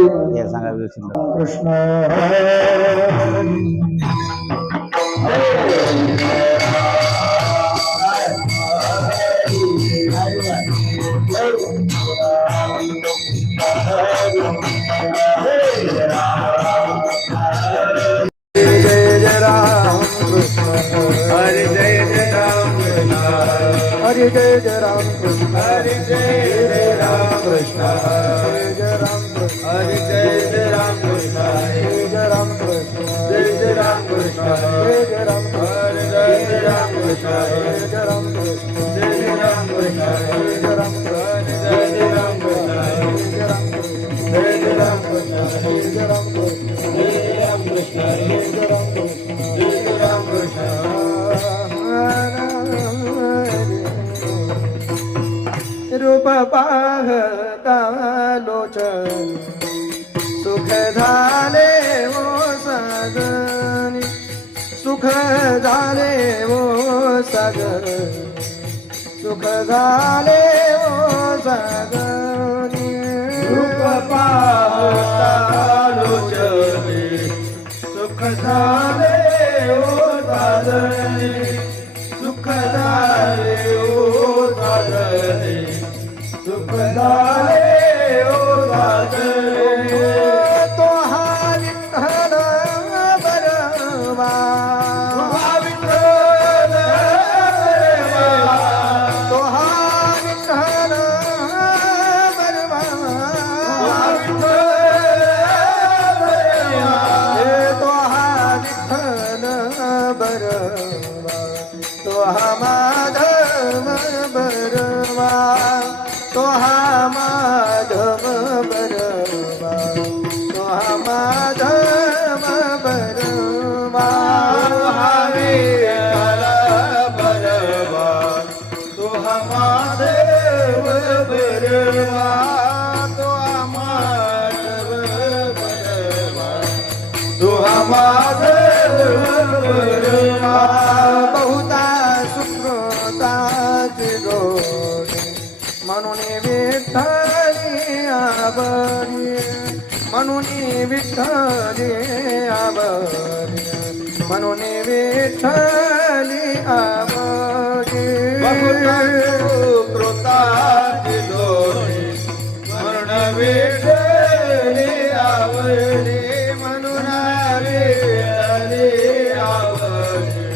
हे सांगा व्यवस्थित. कृष्ण हरि जय जय राम कृष्ण हरि जय जय राम कृष्ण हरि जय जय राम कृष्ण जय जय राम कृष्ण हरि जय जय राम कृष्ण जय जय राम कृष्ण जय जय राम कृष्ण जय जय राम हरि जय जय राम कृष्ण जय जय राम कृष्ण जय जय राम कृष्ण जय जय राम कृष्ण जय जय राम कृष्ण जय जय राम कृष्ण जय जय राम कृष्ण जय जय राम कृष्ण जय जय राम कृष्ण जय जय राम कृष्ण जय जय राम कृष्ण रूप पाहता लोचन सुख झाले वो सजनी सुख झाले वो सजनी सुख झाले वो सजनी रूप पाहता लोचने सुख झाले ओ साजने सुख झाले ओ साजने सुख झाले ओ साजने तो हा विठ्ठल बरवा विठ्ठल बरवा तो हा विठ्ठल बरवा हे तो हा विठ्ठल बरवा तो हा माधव बरवा तो हा माधव बरवा तो हा माधव बरवा बरवा तो हमादेव बरवा तो हमादेव बरवा तो हमादेव बरवा बहुता सुकृताची जोडी म्हणून विठ्ठली आबरी म्हणून विठ्ठली आबरी म्हणून विठ्ठली आबरी कृताची दोरी म्हणून विठ्ठली आवडी म्हणून विठ्ठली आवडी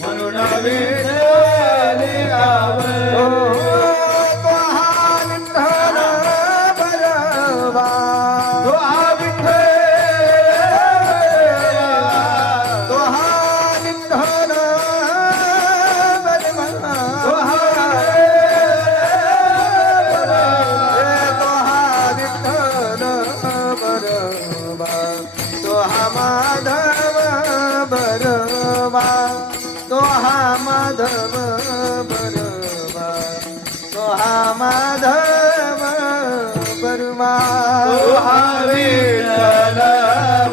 म्हणून विठ्ठली आवडी तो हा विठ्ठल बरवा तो हा विठ्ठल तो हा विठ्ठल बरवा तो हा तो हा विठ्ठल बरवा तो हा माधव बरवा तो हा माधव बरवा तो हा माधव बरवा तो हा विठ्ठल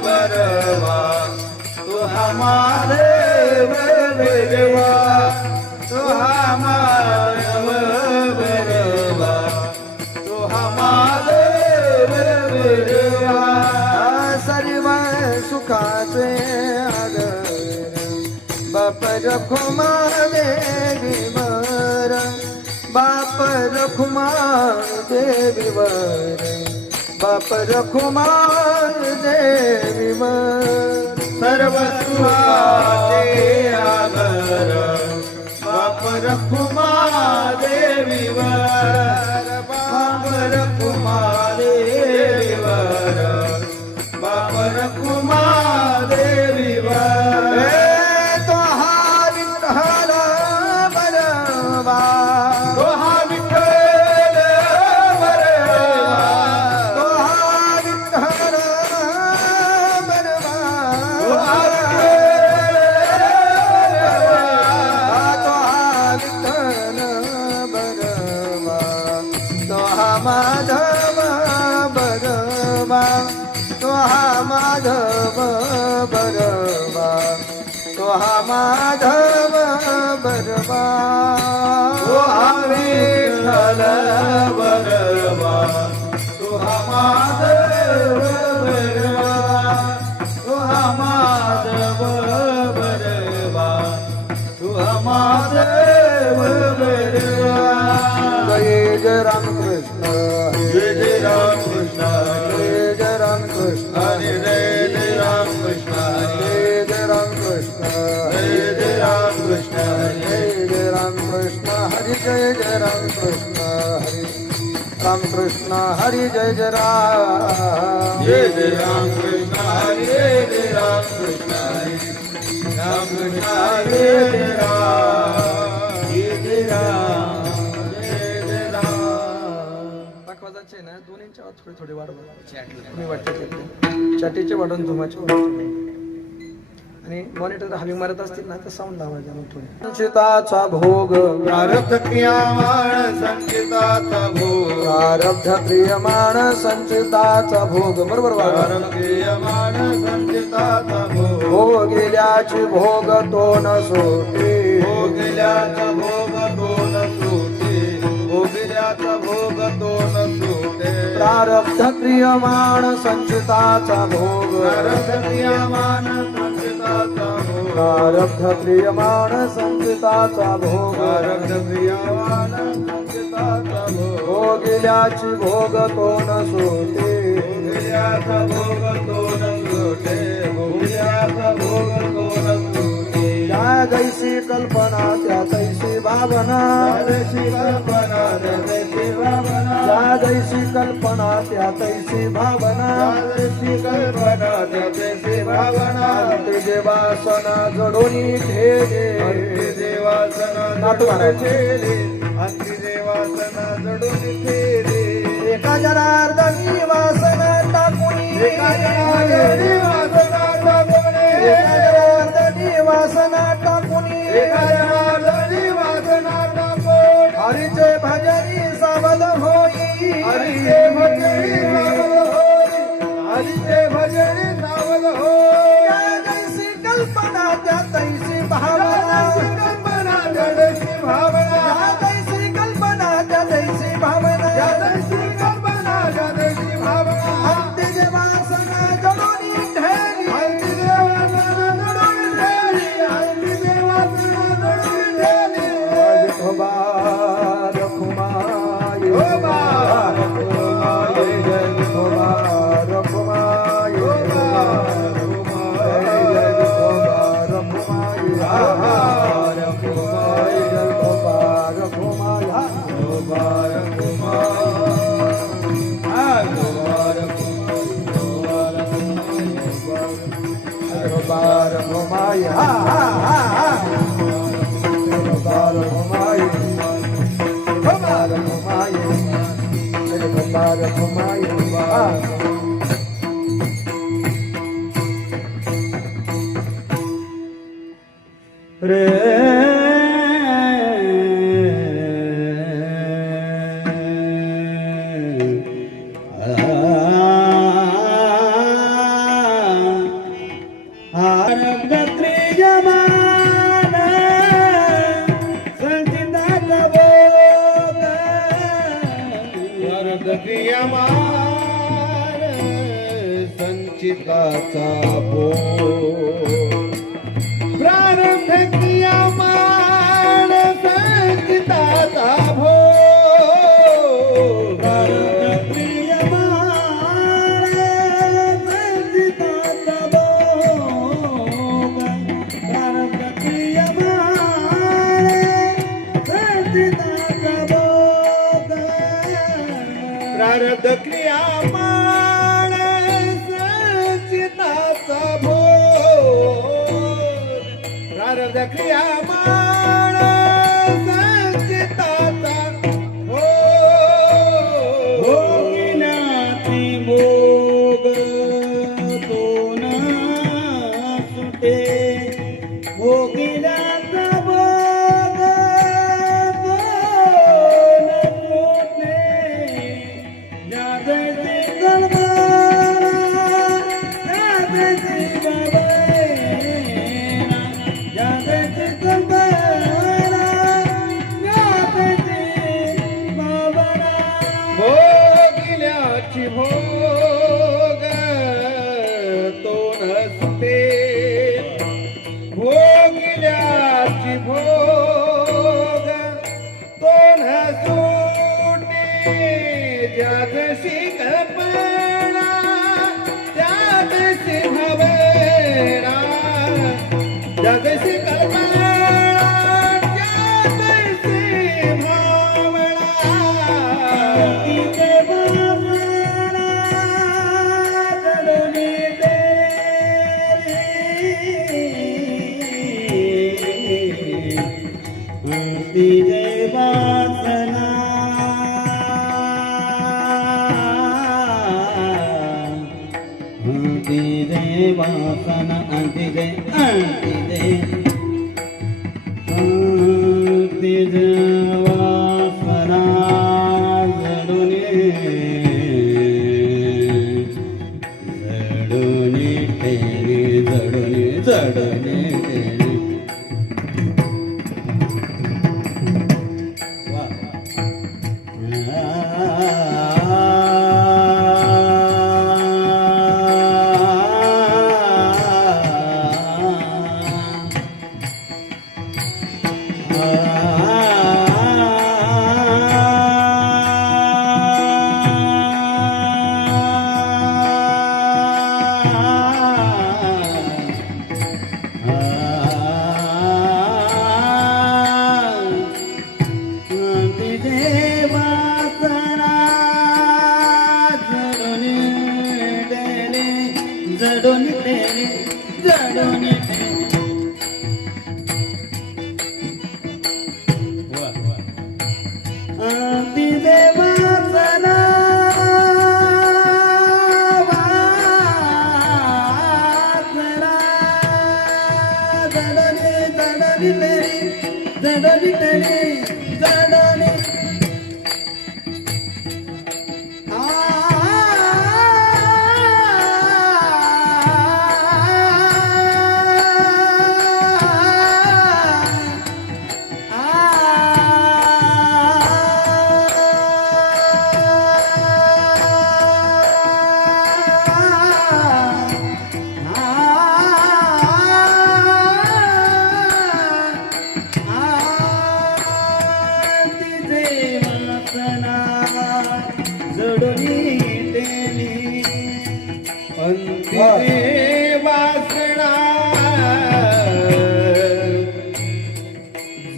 बरवा तो हा माधव बरवा तो हा माधव बरवा तो हा माधव बरवा सर्व सुखाचे आदर बाप रखुमा देवीवर बाप रखुमा देवीवर बाप रखुमा देवीवर सर्व सुखाचे आगर बाप रखुमा देवीवर बाप रखुमा देवीवर बाप रखुमा देवीवर तो हा विठ्ठल बरवा तो हा विठ्ठल बरवा तो हा विठ्ठल बरवा तो हा तो हा विठ्ठल बरवा तो हा माधव बरवा तो हा माधव बरवा तो हा माधव बरवा तो हा विठ्ठल बरवा तो हा माधव कृष्ण हरे जय राम कृष्ण जय जय राम कृष्ण जय राम कृष्ण जय जय राम कृष्ण हरि जय जय राम कृष्ण हरि राम कृष्ण हरि जय जय राम जय राम कृष्ण हरे जय राम कृष्ण हरे राम कृष्ण हरे जय राम जय राम जय राम दाखवायचे ना दोन्हींच्या आवाज थोडे थोडे वाढवा मी वाटते चाटीचे वाढवून धुमाचे वाढवून आणि मॉनिटर हविंग मारत असतील ना तर साऊंड लावायचा मग थोडे संचिताचा भोग प्रारब्ध क्रियामाण संचिताचा भोग प्रारब्ध क्रियमाण संचिताचा भोग बरोबर वाढवा प्रारब्ध क्रियामाण संचिताचा भोग भोगिल्याची भोग तो न सोटे भोगिल्याचा भोग दोन सुटे भोगिल्याचा भोग दोन सुटे प्रारब्ध क्रियमाण संचिताचा भोग प्रारब्ध क्रियामाण संचिताचा भोग प्रारब्ध क्रियमाण संचिताचा भोग प्रारब्ध क्रियामाण संचिताचा भोग भोगिल्याची भोग तो न सोटे भोगिल्याचा भोग दोन सुटे भोगिल्याचा भोग दोन सुटे त्या जैसी कल्पना त्या तैसी भावना जैसी कल्पना जैसी भावना त्या जैसी कल्पना त्या तैसी भावना जैसी कल्पना जैसी भावना तुझे वासना जडोनी ठेले देवासना जडून ठेले अंती देवासना जडून ठेले एका जनार्दनी वासना टाकुनी एका जनार्दनी वासना टाकुनी एका जनार्दनी वासना टाकुनी एका जनार्दनी वासना टाकुनी हरीचे भजनी सावध होई हरीचे भजनी सावध होई हरीचे भजनी सावध होई त्या जैसी कल्पना त्या तैसी भावना कल्पना जैसी भावना त्या तैसी कल्पना त्या तैसी भावना जैसी कल्पना जैसी भावना अंतिजे वासना जडोनी ठेली अंती देवासना जडून ठेली अंती देवासना जडून ठेली रखुमाई ओ बार जय जय रखुमाई ओ क्रियमान संचिताचा भोग प्रारब्ध क्रियमान संचिताचा भोग प्रारब्ध क्रियमान संचिताचा भोग प्रारब्ध क्रियमान संचिताचा भोग प्रारब्ध क्रियामाण संचिताचा भोग प्रारब्ध क्रियामाण संचिताचा भोग भोगिनाती भोग दोन सुटे भोगिनाचा भोग दोन सुटे जागती कल्पना जागती बाबा जागती कल्पना अंतिजे वासना अंतिजे वासना अंतिजे वासना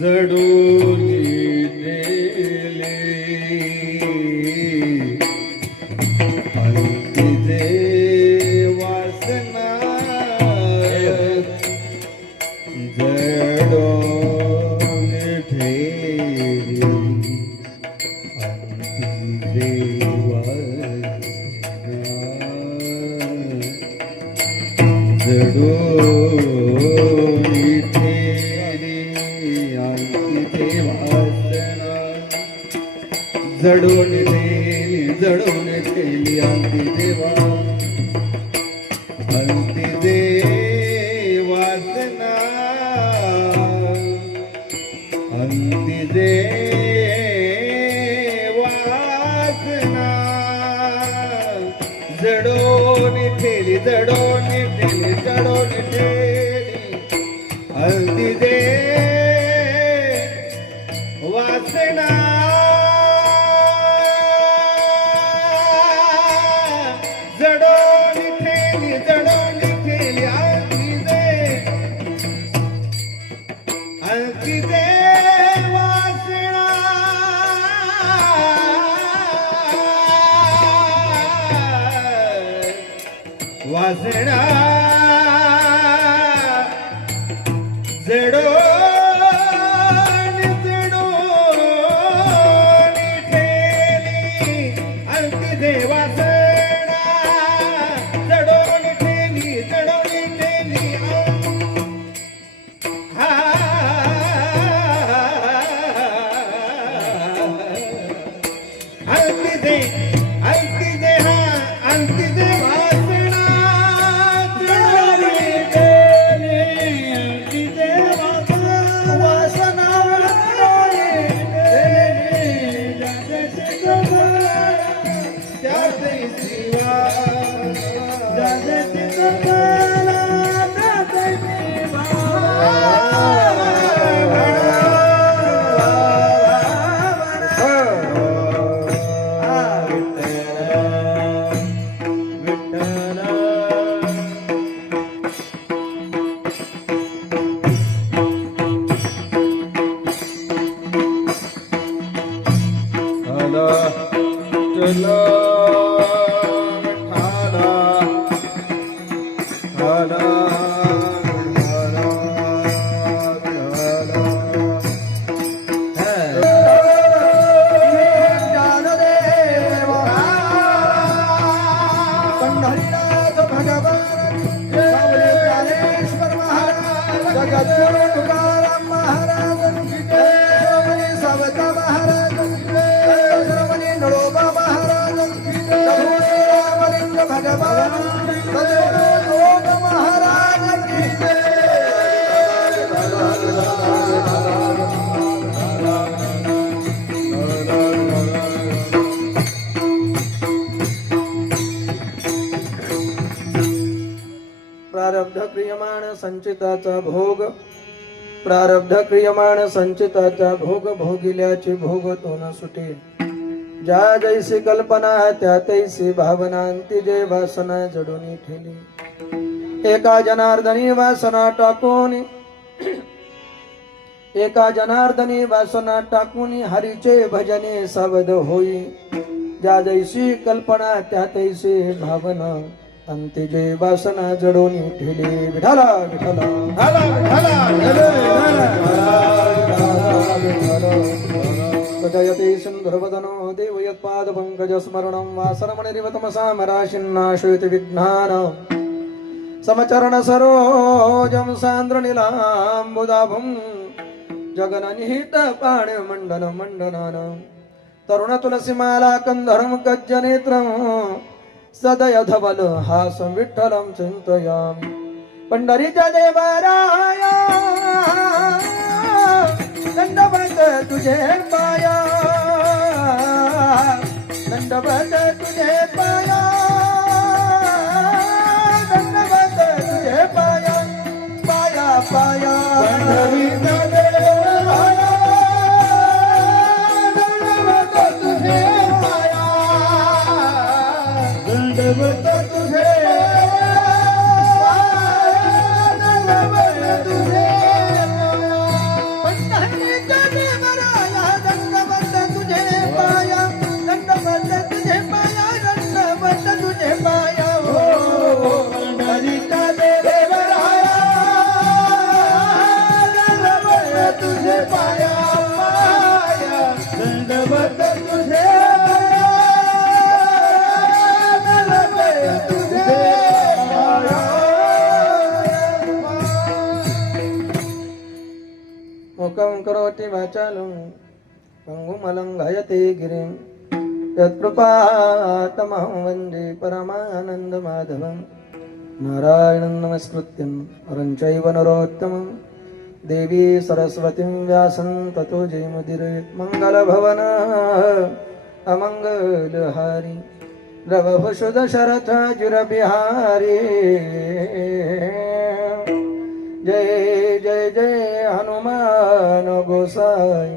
जडून जडून गेले अंतिजे वासना जडून ठेली अंतिजे वासना जडून जडून ठेली अंती देवा अंती दे वासना अंती दे वासना जडून ठेली अंती दे वासना वासना जडून ठेली अंती दे वासना जडून ठेली अंती दे अंती दे पंढरीनाथ भगवान सावले ज्ञानेश्वर महाराज जगद्गुरु तुकाराम महाराज श्रोमणी सावता महाराज श्रोमणी नळोबा महाराज प्रभू रामलिंग भगवान सद्गुरु योग महाराज की जय. प्रारब्ध क्रियमाण संचिताचा भोग प्रारब्ध क्रियमाण संचिताचा भोग भोगिल्याचे भोग तो न सुटे ज्या जैसी कल्पना त्या तैसी भावना अंतिजे वासना जडून ठेली एका जनार्दनी वासना टाकून हरीचे भजने सावध होई ज्या जैसी कल्पना त्या तैसी भावना अंतिजे वासना जडून ठेली विठाला विठाला सजयते सुंदरवदनो देवयत्पादपङ्कजस्मरणं वासरमणिरिवतमसामराशिन्नाशयति विघ्नानां समचरण सरोजं सान्द्रनीलाम्बुदाभं जगननिहित पाणिमण्डन मण्डनानां तरुण तुलसीमाला कंधरं कज्जनेत्रं सदयधवल हासं विठ्ठलं चिन्तयामि पंढरीच्या देवराया दंडवत तुझे पाया दंडवत तुझे पाया दंडवत तुझे पाया पाया पाया पंढरीच्या देवराया दंडवत तुझे पाया दंडवत तुझे मुखं करोति वाचालं पङ्गुमलङ्घयते गिरिं यत्कृपातमहं वन्दे परमानन्दमाधवं नारायणं नमस्कृत्यं नरं चैव नरोत्तमं देवी सरस्वतीं व्यासं ततो जयमुदीरयेत् मङ्गलभवन अमङ्गलहारी रवभुषुदशरथजुरबिहारी जय जय जय हनुमान गोसाई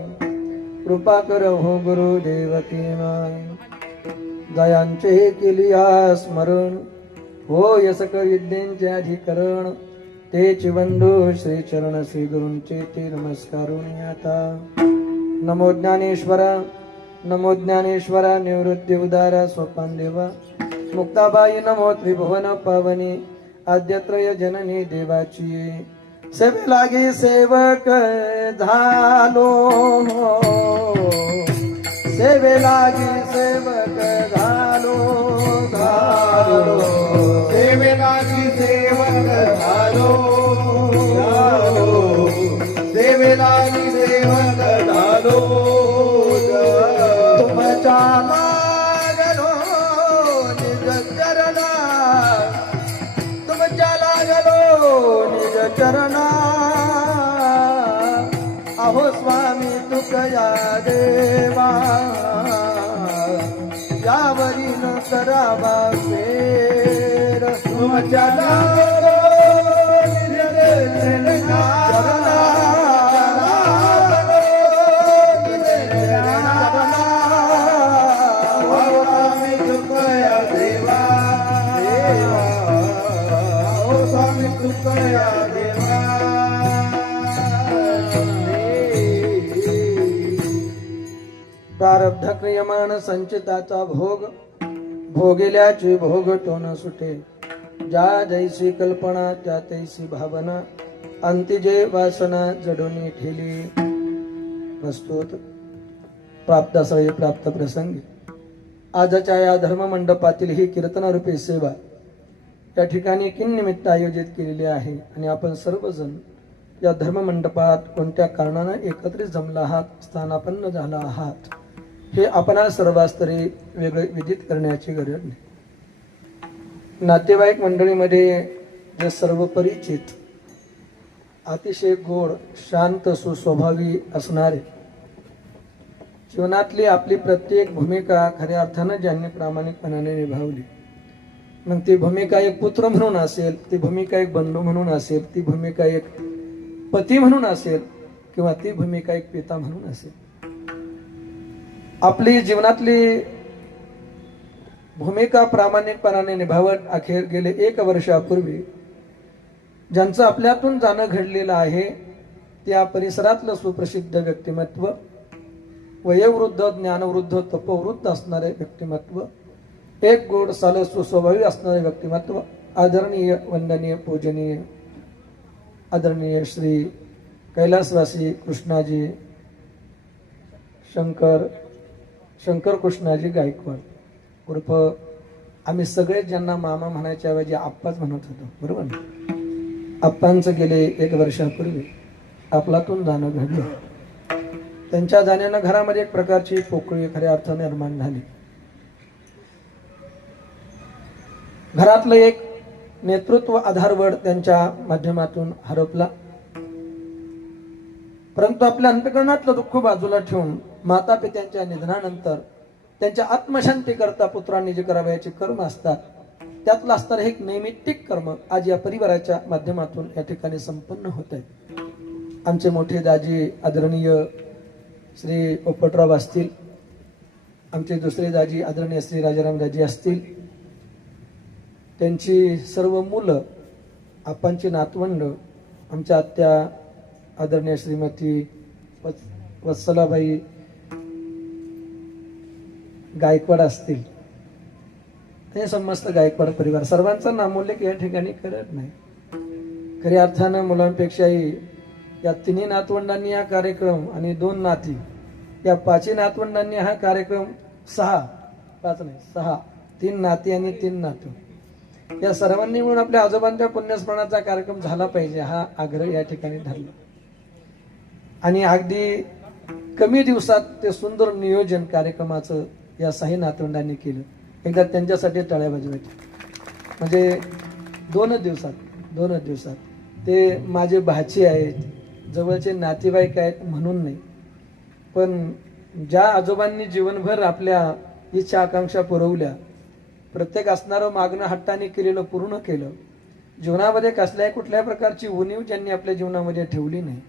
कृपा कर हो गुरुदेवकी माय दयांचे केलिया स्मरण हो यसक विद्येचे अधिकरण तेची बंधू श्री चरण श्री गुरूंचे ते नमस्कारून आता नमो ज्ञानेश्वरा निवृत्ती उदारा सोपान देवा मुक्ताबाई नमो त्रिभुवन पावनी आद्यत्रय जननी देवाची सेवे लागे सेवक झालो सेवे लागे सेवक झालो झालो सेवे लागी सेवक झालो सेवे लागी सेवक झालो तुमच्या लागलो निज चरणा तुमच्या लागलो निज चरणा अहो स्वामी तुकया देवा यावरी न करावा फेर तुमच्या लागलो निज चरणा प्रारब्ध क्रियमाण संचिताचा भोग भोगिल्याची भोग तो न सुटे ज्या जैसी कल्पना त्या तैसी भावना अंतिजे वासना जडोनी ठेली. प्रस्तुत प्राप्तासळी प्राप्त प्रसंगी आजच्या या धर्म मंडपातील ही कीर्तनरूपी सेवा या ठिकाणी किननिमित्त आयोजित केलेले आहे आणि आपण सर्वजण या धर्ममंडपात कोणत्या कारणानं एकत्रित जमला आहात, स्थानापन्न झाला आहात, हे आपणा सर्वांस तरी वेगळे विदित करण्याची गरज नाही. नातेवाईक मंडळीमध्ये जे सर्व परिचित, अतिशय गोड, शांत, सुस्वभावी असणारे, जीवनातली आपली प्रत्येक भूमिका खऱ्या अर्थानं ज्यांनी प्रामाणिकपणाने निभावली, मग ती भूमिका एक पुत्र म्हणून असेल, ती भूमिका एक बंधू म्हणून असेल, ती भूमिका एक पती म्हणून असेल, किंवा ती भूमिका एक पिता म्हणून असेल, आपली जीवनातली भूमिका प्रामाणिकपणाने निभावत अखेर गेले 1 वर्षापूर्वी ज्यांचं आपल्यातून जाणं घडलेलं आहे, त्या परिसरातलं सुप्रसिद्ध व्यक्तिमत्व, वयोवृद्ध, ज्ञानवृद्ध, तपवृद्ध असणारे व्यक्तिमत्व, एक गोड साल सुस्वभावी असणारे व्यक्तिमत्व, आदरणीय, वंदनीय, पूजनीय, आदरणीय श्री कैलासवासी कृष्णाजी शंकर कृष्णाजी गायकवाड उर्फ आम्ही सगळे ज्यांना मामा म्हणायच्या ऐवजी आप्पाच म्हणत होतो, बरोबर ना? आप्पांचं गेले 1 वर्षापूर्वी आपलातून जाणं घडलं. त्यांच्या जाण्यानं घरामध्ये एक प्रकारची पोकळी खऱ्या अर्थाने निर्माण झाली. घरातलं एक नेतृत्व आधारवड त्यांच्या माध्यमातून हरपला. परंतु आपल्या अंतकरणातलं दुःख बाजूला ठेवून माता पित्यांच्या निधनानंतर त्यांच्या आत्मशांती करता पुत्रांनी जे करावयाचे कर्म असतात, त्यातलं असणारं एक नैमित्तिक कर्म आज या परिवाराच्या माध्यमातून या ठिकाणी संपन्न होत आहे. आमचे मोठे दाजी आदरणीय श्री पोपटराव असतील, आमचे दुसरे दाजी आदरणीय श्री राजाराम दाजी असतील, त्यांची सर्व मुलं, आपांची नातवंड, आमच्या आत्या आदरणीय श्रीमती वत्सलाबाई गायकवाड असतील, हे समस्त गायकवाड परिवार, सर्वांचा नामोल्लेख या ठिकाणी करत नाही. खऱ्या अर्थानं मुलांपेक्षाही या 3 नातवंडांनी हा कार्यक्रम आणि 2 नाती, या 5 नातवंडांनी हा कार्यक्रम 6 3 नाती आणि 3 नातू, या सर्वांनी मिळून आपल्या आजोबांच्या पुण्यस्मरणाचा कार्यक्रम झाला पाहिजे हा आग्रह या ठिकाणी धरला. आणि अगदी कमी दिवसात ते सुंदर नियोजन कार्यक्रमाचं या 6 नातवंडांनी केलं. एकदा त्यांच्यासाठी टाळ्या वाजवायच्या. म्हणजे 2 दिवसात ते माझे भाची आहेत, जवळचे नातेवाईक आहेत म्हणून नाही, पण ज्या आजोबांनी जीवनभर आपल्या इच्छा आकांक्षा पुरवल्या, प्रत्येक असणारं मागणं हट्टाने केलेलं पूर्ण केलं, जीवनामध्ये कसल्याही कुठल्याही प्रकारची उणीव ज्यांनी आपल्या जीवनामध्ये ठेवली नाही,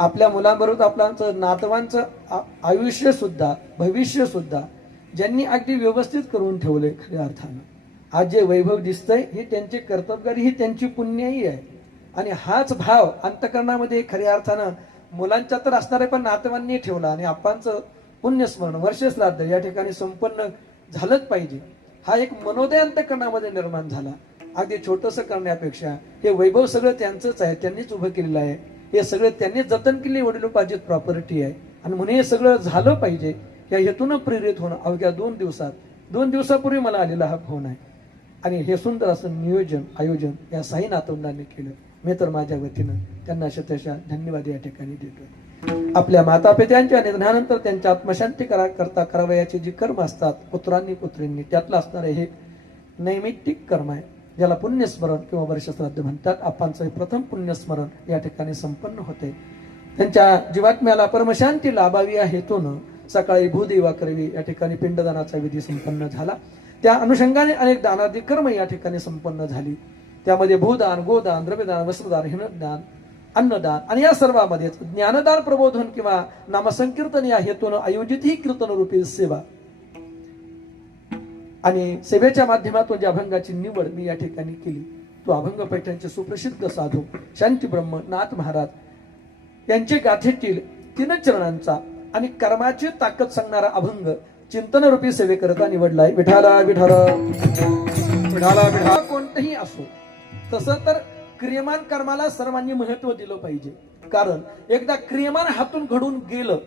आपल्या मुलांबरोबर आपल्याचं नातवांचं आयुष्य सुद्धा भविष्य सुद्धा ज्यांनी अगदी व्यवस्थित करून ठेवले, खऱ्या अर्थानं आज जे वैभव दिसतंय हे त्यांचे कर्तव्यकारी, ही त्यांची पुण्यही आहे. आणि हाच भाव अंतकरणामध्ये खऱ्या अर्थानं मुलांच्या तर असणारे पण नातवांनी ठेवला. आणि आपांचं पुण्यस्मरण वर्षश्राद्ध या ठिकाणी संपन्न झालंच पाहिजे, हा एक मनोदय अंतकरणामध्ये निर्माण झाला. अगदी छोटंसं करण्यापेक्षा हे वैभव सगळं त्यांचंच आहे, त्यांनीच उभं केलेलं आहे, हे सगळं त्यांनी जतन केलेली वडिलोपार्जित प्रॉपर्टी आहे. आणि म्हणून हे सगळं झालं पाहिजे या हेतून प्रेरित होणं अवघ्या 2 दिवसापूर्वी मला आलेला हा फोन आहे. आणि हे सुंदर असं नियोजन आयोजन या 6 नातवंडांनी केलं. मी तर माझ्या वतीनं त्यांना शतशः धन्यवाद या ठिकाणी देतो. आपल्या माता पित्यांच्या निधनानंतर त्यांच्या आत्मशांती करता करावयाचे जे कर्म असतात पुत्रांनी पुत्रींनी, त्यातलं असणारे हे नैमित्तिक कर्म आहे, ज्याला पुण्यस्मरण किंवा वर्षश्राद्ध म्हणतात. आपांचं प्रथम पुण्यस्मरण या ठिकाणी संपन्न होते. त्यांच्या जीवात्म्याला परमशांती लाभावी या हेतून सकाळी भूदेवा करवी या ठिकाणी पिंडदानाचा विधी संपन्न झाला. त्या अनुषंगाने अनेक दानादी कर्म या ठिकाणी संपन्न झाली. त्यामध्ये भूदान, गोदान, द्रव्यदान, वस्त्रदान, हिनदान, अन्नदान आणि या सर्वांमध्ये ज्ञानदान, प्रबोधन किंवा नामसंकीर्तन या हेतून आयोजित ही कीर्तनरूपी सेवा आणि सेवेच्या माध्यमातून ज्या अभंगाची निवड मी या ठिकाणी केली, तो अभंग पैठणचे सुप्रसिद्ध साधू शांती ब्रह्म नाथ महाराज यांचे गाथेतील 3 चरणांचा आणि कर्माची ताकद सांगणारा अभंग चिंतनरूपी सेवेकरता निवडलाय. विठाला विठाला विठाला विठा कोणतंही असो, तसं तर क्रियमान कर्माला सर्वांनी महत्व दिलं पाहिजे. कारण एकदा क्रियमान हातून घडून गेलं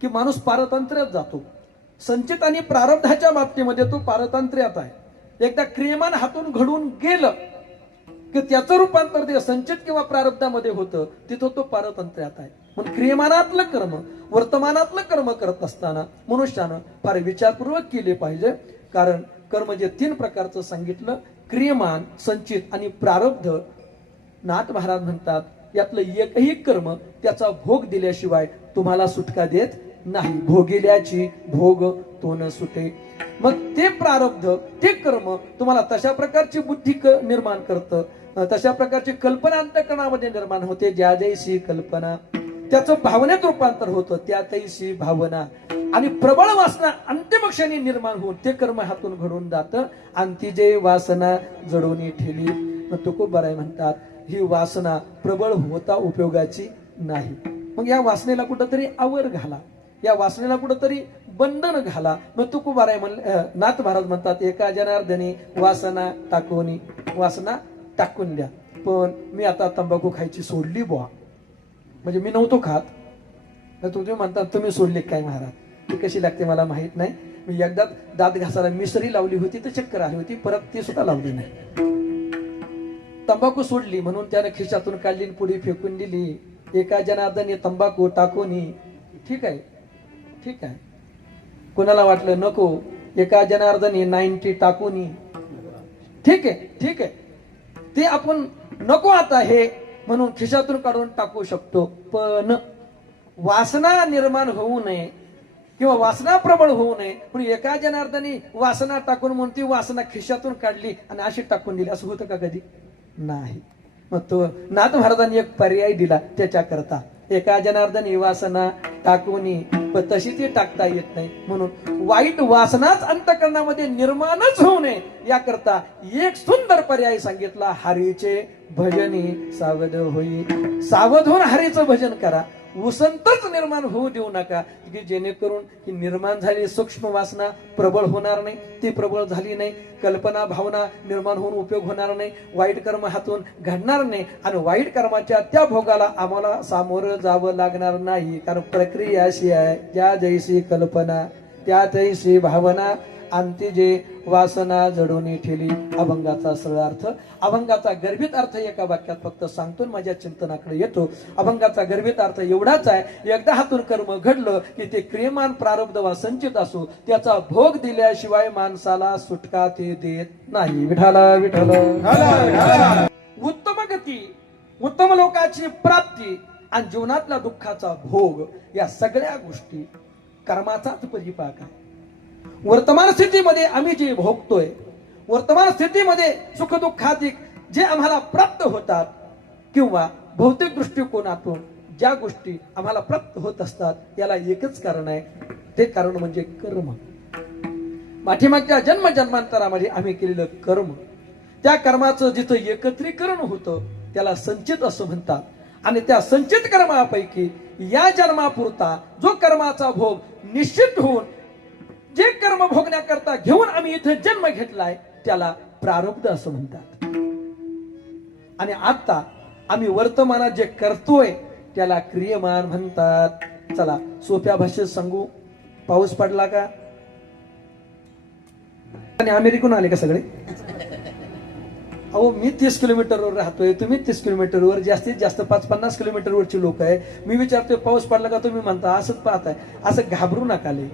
की माणूस पारतंत्र्यात जातो. संचित आणि प्रारब्धाच्या बाबतीमध्ये तो पारतंत्र्यात आहे. एकदा क्रियमान हातून घडून गेलं की त्याचं रूपांतर ते संचित किंवा प्रारब्धामध्ये होतं, तिथं तो पारतंत्र्यात आहे. म्हणून क्रियमानातलं कर्म, वर्तमानातलं कर्म करत असताना मनुष्यानं फार विचारपूर्वक केले पाहिजे. कारण कर्म जे 3 प्रकारचं सांगितलं, क्रियमान, संचित आणि प्रारब्ध, नाथ महाराज म्हणतात यातलं एकही कर्म त्याचा भोग दिल्याशिवाय तुम्हाला सुटका देत नाही. भोगिल्याची भोग तो न सुटे. मग ते प्रारब्ध, ते कर्म तुम्हाला तशा प्रकारची बुद्धी निर्माण करतं, तशा प्रकारची कल्पना अंतःकरणामध्ये निर्माण होते. ज्या जैसी कल्पना त्याचं भावनेत रूपांतर होतं, त्या तैसी भावना. आणि प्रबळ वासना अंतिम क्षणी निर्माण होऊन ते कर्म हातून घडून जातं. आणि ती जे वासना जडून ठेली. मग तुकोबाराय म्हणतात ही वासना प्रबळ होता उपयोगाची नाही. मग या वासनेला कुठंतरी आवर घाला, या वासनेला कुठंतरी बंधन घाला. मग तुकोबाराय नाथ महाराज म्हणतात एका जनार्दनी वासना टाकून, वासना टाकून द्या. पण मी आता तंबाखू खायची सोडली बुवा, म्हणजे मी नव्हतो खात. तुम्ही म्हणतात तुम्ही सोडली काय महाराज, ती कशी लागते मला माहित नाही. मी एकदा दात घासायला मिसरी लावली होती तर चक्कर आली होती, परत ती सुद्धा लावली नाही. तंबाखू सोडली म्हणून त्याने खिशातून काढली पुढे फेकून दिली. एका जनार्दनी तंबाखू टाकून, ठीक आहे ठीक आहे. कोणाला वाटलं नको, एका जनार्दनी 90 टाकून, ठीक आहे ठीक आहे. ते आपण नको आता हे म्हणून खिशातून काढून टाकू शकतो. पण वासना निर्माण होऊ नये किंवा वासना प्रबळ होऊ नये पण एका जनार्दनी वासना टाकून म्हणून ती वासना खिशातून काढली आणि अशी टाकून दिली, असं होतं का कधी? नाही. मग तो नाथ महाराजांनी एक पर्याय दिला त्याच्याकरता. एका जनार्दनी वासना टाकून, पण तशी ती टाकता येत नाही. म्हणून वाईट वासनाच अंतःकरणामध्ये निर्माणच होऊ नये याकरता एक सुंदर पर्याय सांगितला, हरीचे भजनी सावध होई. सावध होऊन हरीचं भजन करा. उसंतच निर्माण होऊ देऊ नका की जेणेकरून ही निर्माण झालेली सूक्ष्म वासना प्रबळ होणार नाही. ती प्रबळ झाली नाही, कल्पना भावना निर्माण होऊन उपयोग होणार नाही, वाईट कर्म हातून घडणार नाही आणि वाईट कर्माच्या त्या भोगाला आम्हाला सामोरं जावं लागणार नाही. कारण प्रक्रिया अशी आहे, ज्या जैसी कल्पना त्या तैसी भावना आणि जे वासना जडून ठेली. अभंगाचा सरळ अर्थ, अभंगाचा गर्भित अर्थ एका वाक्यात फक्त सांगतो, माझ्या चिंतनाकडे येतो. अभंगाचा गर्भित अर्थ एवढाच आहे, एकदा हातून कर्म घडलं की ते क्रियमान प्रारब्ध वा संचित असो त्याचा भोग दिल्याशिवाय माणसाला सुटका ते देत नाही. विठाला विठ्ठल. उत्तम गती, उत्तम लोकाची प्राप्ती आणि जीवनातल्या दुःखाचा भोग या सगळ्या गोष्टी कर्माचाच परिपाक आहे. वर्तमान स्थितीमध्ये आम्ही जे भोगतोय, वर्तमान स्थितीमध्ये सुखदुःखाधिक जे आम्हाला प्राप्त होतात किंवा भौतिक दृष्टिकोनातून ज्या गोष्टी आम्हाला प्राप्त होत असतात याला एकच कारण आहे, ते कारण म्हणजे कर्म. पाठीमागच्या जन्म जन्मांतरामध्ये आम्ही केलेलं कर्म, त्या कर्माचं जिथं एकत्रीकरण होतं त्याला संचित असं म्हणतात. आणि त्या संचित कर्मापैकी या जन्मापुरता जो कर्माचा भोग निश्चित होऊन जे कर्म भोगण्याकरता घेऊन आम्ही इथे जन्म घेतलाय त्याला प्रारब्ध असं म्हणतात. आणि आता आम्ही वर्तमानात जे करतोय त्याला क्रियमान म्हणतात. चला सोप्या भाषेत सांगू, पाऊस पडला का? आणि अमेरिकून आले का सगळे? अहो मी 30 किलोमीटरवर राहतोय, तुम्ही 30 किलोमीटरवर, जास्तीत जास्त 5-50 किलोमीटरवरची लोक आहे. मी विचारतोय पाऊस पडला का, तुम्ही म्हणता असंच पाहताय. असं घाबरू नका लय,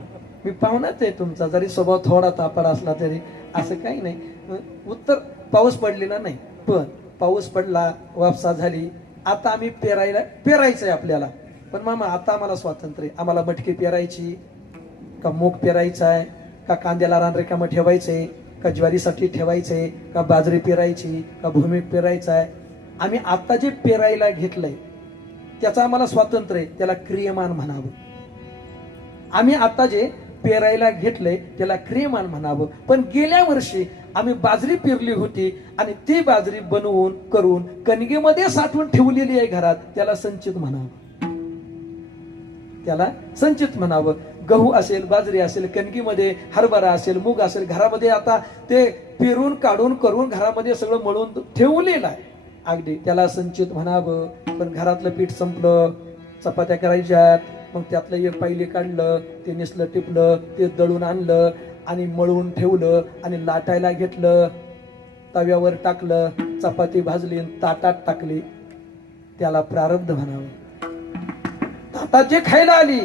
मी पाहुणाच आहे तुमचा, जरी स्वभाव थोडा तापड असला तरी असं काही नाही. उत्तर पाऊस पडलेला नाही, पण पाऊस पडला, वापसा झाली. आता आम्ही पेरायचंय आपल्याला. पण मामा आता आम्हाला स्वातंत्र्य, आम्हाला मटकी पेरायची का, मूग पेरायचा आहे का, कांद्याला रान रिकामं ठेवायचंय का, ज्वारीसाठी ठेवायचंय का, बाजरी पेरायची का, भूमी पेरायचा आहे. आम्ही आता जे पेरायला घेतलंय त्याचं आम्हाला स्वातंत्र्य, त्याला क्रियमान म्हणावं. आम्ही आता जे पेरायला घेतलंय त्याला क्रियमान म्हणावं. पण गेल्या वर्षी आम्ही बाजरी पेरली होती आणि ती बाजरी बनवून करून कणगीमध्ये साठवून ठेवलेली आहे घरात, त्याला संचित म्हणावं, त्याला संचित म्हणावं. गहू असेल, बाजरी असेल, कणगीमध्ये हरभरा असेल, मूग असेल, घरामध्ये आता ते पेरून काढून करून घरामध्ये सगळं मळून ठेवलेलं आहे अगदी, त्याला संचित म्हणावं. पण घरातलं पीठ संपलं, चपात्या करायच्यात, मग त्यातलं एक पायली काढलं, ते निसलं टिपलं, ते दळून आणलं आणि मळून ठेवलं आणि लाटायला घेतलं, तव्यावर टाकलं, चपाती भाजली आणि ताटात टाकली, त्याला प्रारब्ध म्हणावं. ताटात जे खायला आली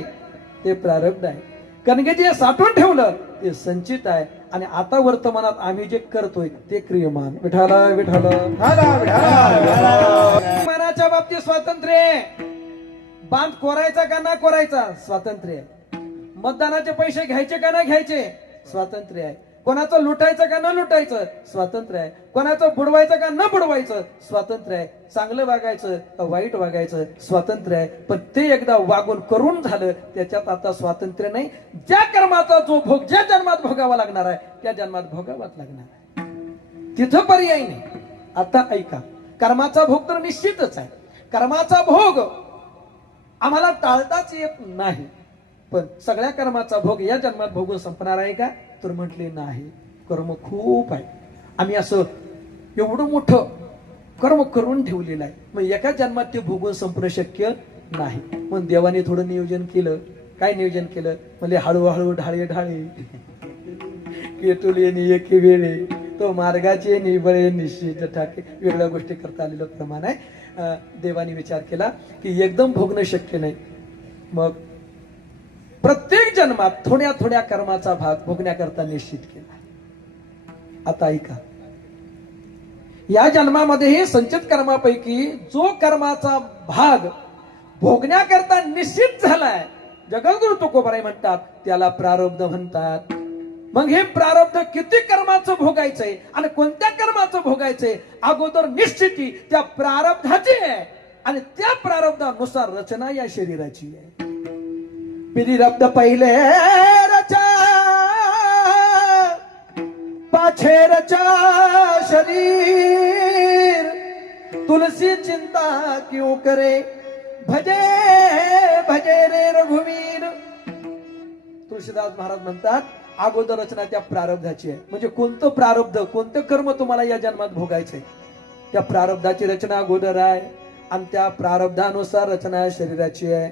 ते प्रारब्ध आहे. कणके जे साठवून ठेवलं ते संचित आहे. आणि आता वर्तमानात आम्ही जे करतोय ते क्रियमान. विठाला विठाला. मनाच्या बाबतीत स्वातंत्र्य आहे. बांध कोरायचा का ना कोरायचा स्वातंत्र्य आहे. मतदानाचे पैसे घ्यायचे का ना घ्यायचे स्वातंत्र्य आहे. कोणाचं लुटायचं का न लुटायचं स्वातंत्र्य आहे. कोणाचं बुडवायचं का न बुडवायचं स्वातंत्र्य आहे. चांगलं वागायचं का वाईट वागायचं स्वातंत्र्य आहे. पण ते एकदा वागून करून झालं त्याच्यात आता स्वातंत्र्य नाही. ज्या कर्माचा जो भोग ज्या जन्मात भोगावा लागणार आहे त्या जन्मात भोगावाच लागणार आहे. तिथं पर्याय नाही. आता ऐका, कर्माचा भोग तर निश्चितच आहे. कर्माचा भोग आम्हाला टाळताच येत नाही. पण सगळ्या कर्माचा भोग या जन्मात भोगून संपणार आहे का तर म्हटले नाही. कर्म खूप आहे. आम्ही असं एवढं मोठं कर्म करून ठेवलेलं आहे. मग एका जन्मात ते भोगून संपणं शक्य नाही. मग देवाने थोडं नियोजन केलं. काय नियोजन केलं म्हणजे हळूहळू ढाळे ढाळे केटुले एके वेळे तो मार्गाचे निबळे निश्चित ठाके. वेगळ्या गोष्टी करता आलेलं प्रमाण आहे. देवाने विचार केला की एकदम भोगणं शक्य नाही. मग प्रत्येक जन्मात थोड्या थोड्या कर्माचा भाग भोगण्याकरता निश्चित केला. आता ऐका, या जन्मामध्ये संचित कर्मापैकी जो कर्माचा भाग भोगण्याकरता निश्चित झालाय, जगद्गुरु तुकोबाराय म्हणतात त्याला प्रारब्ध म्हणतात. मग हे प्रारब्ध किती कर्माचं भोगायचंय आणि कोणत्या कर्माचं भोगायचंय अगोदर निश्चिती त्या प्रारब्धाची आहे. आणि त्या प्रारब्धानुसार रचना या शरीराची आहे. प्रारब्ध पहिले रचा पाछे रचा शरीर, तुलसी चिंता क्यों करे भजे भजे रे रघुवीर. तुळशीदास महाराज म्हणतात अगोदर रचना त्या प्रारब्धाची आहे. म्हणजे कोणतं प्रारब्ध कोणतं कर्म तुम्हाला या जन्मात भोगायचंय त्या प्रारब्धाची रचना अगोदर आहे. आणि त्या प्रारब्धानुसार रचना शरीराची आहे.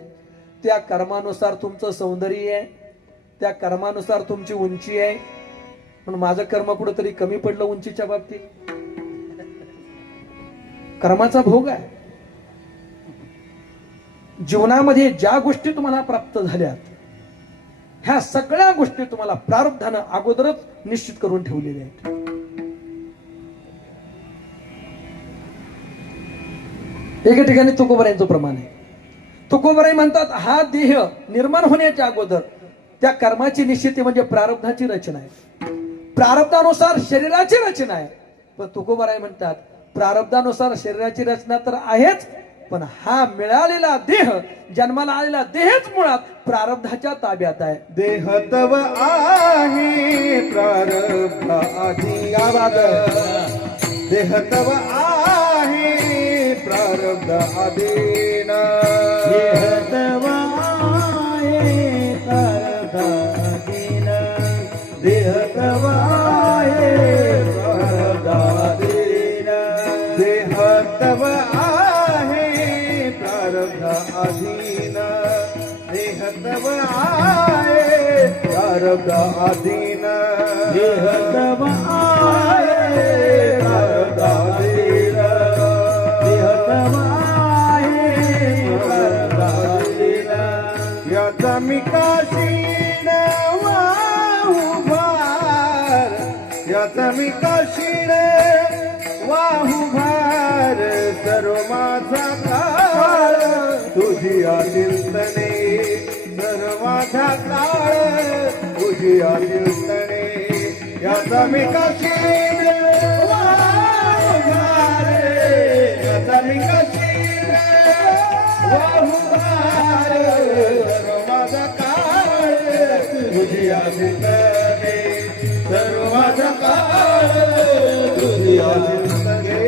त्या कर्मानुसार तुमचं सौंदर्य आहे. त्या कर्मानुसार तुमची उंची आहे. पण माझं कर्म कुठंतरी कमी पडलं उंचीच्या बाबतीत. कर्माचा भोग आहे. जीवनामध्ये ज्या गोष्टी तुम्हाला प्राप्त झाल्यात ह्या सगळ्या गोष्टी तुम्हाला प्रारब्धानं अगोदरच निश्चित करून ठेवलेल्या आहेत. एका ठिकाणी तुकोबारायांचं प्रमाण आहे. तुकोबाराय म्हणतात हा देह निर्माण होण्याच्या अगोदर त्या कर्माची निश्चिती म्हणजे प्रारब्धाची रचना आहे. प्रारब्धानुसार शरीराची रचना आहे. पण तुकोबाराय म्हणतात प्रारब्धानुसार शरीराची रचना तर आहेच, पण हा मिळालेला देह जन्माला आलेला देहच मुळात प्रारब्धाच्या ताब्यात आहे. देह तव आहे प्रारब्ध अधीन. देह तव आहे प्रारब्ध अधीन. देह तव आहे प्रारब्ध अधीन. देह तव आहे प्रारब्ध अधीन. देह तव आहे प्रारब्ध अधीन. देह तव आहे प्रारब्ध अधीन. देह तव आहे प्रारब्ध अधीन. देह तव आहे प्रारब्ध अधीन. याचा मी काशीन वाहू भार. याचा मी काशीन वाहू भार. सर्व माझा काळ तुझी आचिंतने. सर्व माझा काळ तुझी आचिंतने. याचा मी काशीन वाहू भार. याचा मी काशीन वाहू भार. सर्व माझा काळ तुझी आचिंतने. सर्व माझा काळ तुझी आचिंतने.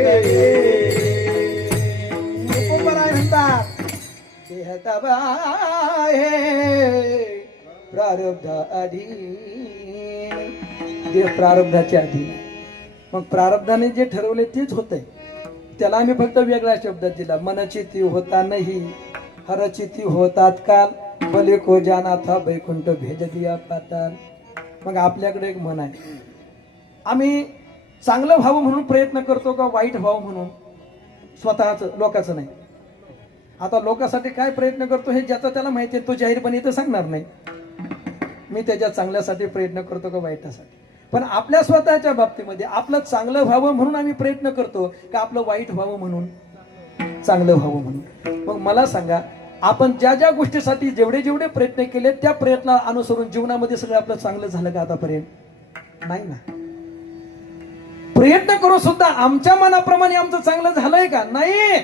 तुकोबाराय म्हणतात देह तव आहे प्रारब्ध अधीन. देह प्रारब्धाच्या अधीन. मग प्रारब्धाने जे ठरवले तेच होतंय. त्याला आम्ही फक्त वेगळ्या शब्दात दिला. मनचिती होता नाही हरचिती होतात काल. भले को जाना था बैकुंठ भेज दिया पाताल. मग आपल्याकडे एक म्हण आहे, आम्ही चांगलं व्हावं म्हणून प्रयत्न करतो का वाईट व्हावं म्हणून? स्वतःच, लोकांचं नाही. आता लोकांसाठी काय प्रयत्न करतो हे ज्याचा त्याला माहिती आहे, तो जाहीरपणे तर सांगणार नाही. मी त्याच्या चांगल्यासाठी प्रयत्न करतो का वाईटासाठी? पण आपल्या स्वतःच्या बाबतीमध्ये आपलं चांगलं व्हावं म्हणून आम्ही प्रयत्न करतो का आपलं वाईट व्हावं म्हणून, चांगलं व्हावं म्हणून? मग मला सांगा, आपण ज्या ज्या गोष्टीसाठी जेवढे जेवढे प्रयत्न केले त्या प्रयत्न अनुसरून जीवनामध्ये सगळं आपलं चांगलं झालं का आतापर्यंत? नाही ना. प्रयत्न करू सुद्धा आमच्या मनाप्रमाणे आमचं चांगलं झालंय का? नाही.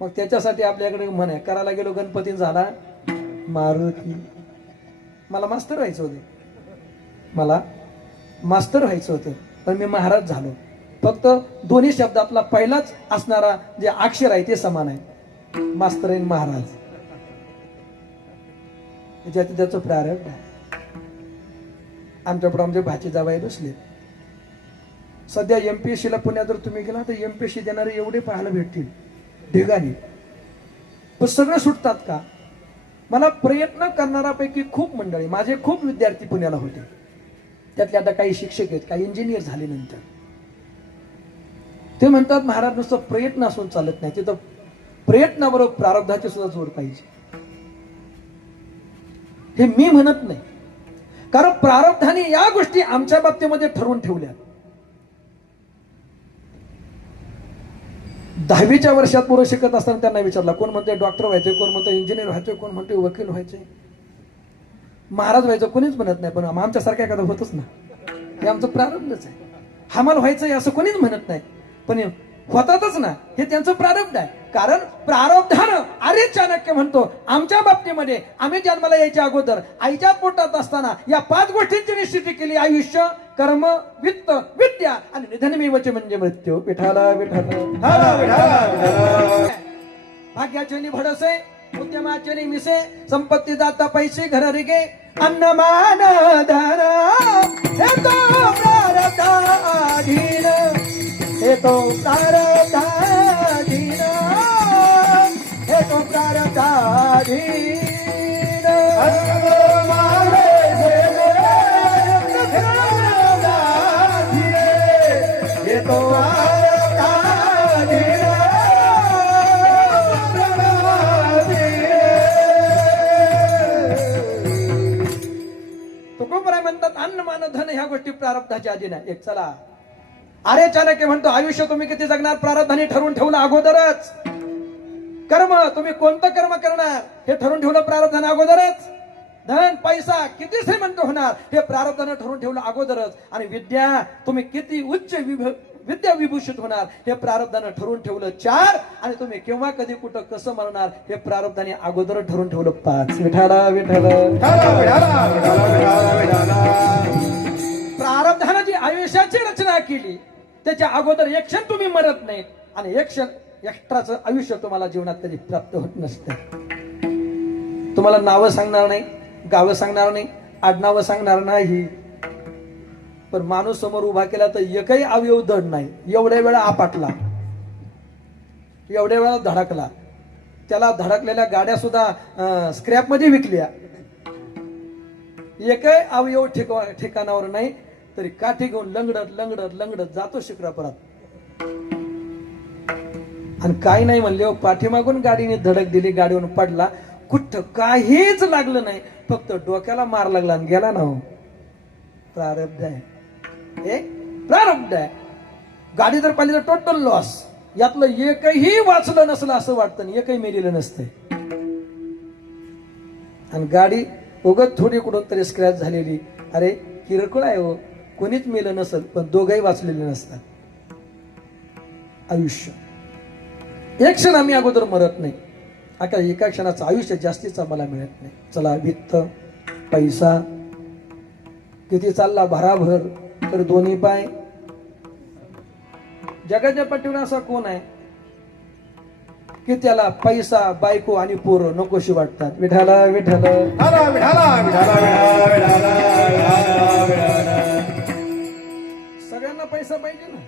मग त्याच्यासाठी आपल्याकडे म्हण आहे, करायला गेलो गणपती झाला मारुती. मला मास्तर व्हायचं होतं, मला मास्तर व्हायचं होतं, पण मी महाराज झालो. फक्त दोन्ही शब्दातला पहिलाच असणारा जे अक्षर आहे ते समान आहे, मास्तर आणि महाराज. त्याचं प्रारंभ आहे. आमच्यापुढे आमचे भाची जावई बसले. सध्या MPSC ला पुण्यात जर तुम्ही गेला तर MPSC देणारे एवढे पाहायला भेटतील ढिगाणी, पण सगळे सुटतात का? मला प्रयत्न करणाऱ्यापैकी खूप मंडळी, माझे खूप विद्यार्थी पुण्याला होते, त्यातले आता काही शिक्षक आहेत, काही इंजिनियर झाले नंतर. ते म्हणतात महाराज नुसतं प्रयत्न असून चालत नाही, तिथं प्रयत्नाबरोबर प्रारब्धाची सुद्धा जोड पाहिजे. हे मी म्हणत नाही, कारण प्रारब्धाने या गोष्टी आमच्या बाबतीमध्ये ठरवून ठेवल्या. 10वीच्या वर्षात पोरं शिकत असताना त्यांना विचारला, कोण म्हणते डॉक्टर व्हायचे, कोण म्हणते इंजिनियर व्हायचे, कोण म्हणते वकील व्हायचे, महाराज व्हायचं कोणीच म्हणत नाही. पण आमच्यासारखं एखादं होतच ना, हे आमचं प्रारब्धच आहे. आम्हाला व्हायचंय असं कोणीच म्हणत नाही, पण होतातच ना, हे त्यांचं प्रारब्ध आहे. कारण प्रारब्धानं, अरे चाणक्य म्हणतो, आमच्या बाबतीमध्ये आम्ही जन्माला यायच्या अगोदर आईच्या पोटात असताना या 5 गोष्टींची निश्चिती केली: आयुष्य, कर्म, वित्त, विद्या आणि निधनमेवच म्हणजे मृत्यू. विठाला भाग्याचे निभडसे, उद्यमाचे निमिसे, संपत्ती दाता पैसे घर रिगे, अन्नमान धन, हे तो प्रारब्धाधीन, हे तो प्रारब्धाधीन, हे तो प्रारब्धाधीन. म्हणतात अन्न मान धन ह्या गोष्टी प्रारब्धाच्या अधीन आहे. एक चला, अरे चाणक्य म्हणतो, आयुष्य तुम्ही किती जगणार प्रारब्धाने ठरवून ठेवलं अगोदरच. कर्म, तुम्ही कोणतं कर्म करणार हे ठरवून ठेवलं प्रारब्धाने अगोदरच. धन, पैसा, किती श्रीमंत होणार हे प्रारब्धाने ठरवून ठेवलं अगोदरच. आणि विद्या, तुम्ही किती उच्च विद्या विभूषित होणार हे प्रारब्धाने ठरवून ठेवलं 4. आणि तुम्ही केव्हा कधी कुठं कसं मरणार हे प्रारब्धाने अगोदर ठरवून ठेवलं 5. विठाला विठाला. प्रारब्धाने जी आयुष्याची रचना केली त्याच्या अगोदर एक क्षण तुम्ही मरत नाही, आणि एक क्षण एक्स्ट्राचं आयुष्य तुम्हाला जीवनात कधी प्राप्त होत नसतं. तुम्हाला नावं सांगणार नाही, गावं सांगणार नाही, आडनावं सांगणार नाही, पण माणूस समोर उभा केला तर एकही अवयव दड नाही. एवढ्या वेळा आपटला, एवढ्या वेळा धडकला, त्याला धडकलेल्या गाड्या सुद्धा स्क्रॅप मध्ये विकल्या, एकही अवयव ठिकाणावर नाही, तरी काठी घेऊन लंगडत लंगडत लंगडत जातो शिखरापरात. आणि काही नाही म्हणले, पाठीमागून गाडीने धडक दिली, गाडीवरून पडला, कुठं काहीच लागलं नाही, फक्त डोक्याला मार लागला आणि गेला ना. हो, प्रारब्ध आहे, हे प्रारब्ध आहे. गाडी जर पाहिली तर टोटल लॉस, यातलं एकही वाचलं नसलं असं वाटतं, एकही मेलेलं नसतंय. आणि गाडी उगत थोडी कुठून तरी स्क्रॅच झालेली, अरे किरकोळ आहे हो, कोणीच मेलं नसेल, पण दोघंही वाचलेले नसतात. आयुष्य एक क्षण आम्ही अगोदर मरत नाही, आता एका क्षणाचं आयुष्य जास्तीचं मला मिळत नाही. चला, वित्त, पैसा किती चालला भराभर, तर दोन्ही पाय. जगाच्या पाठीवर असा कोण आहे की त्याला पैसा, बायको आणि पोरं नकोशी वाटतात? विठाला विठाला. सगळ्यांना पैसा पाहिजे ना.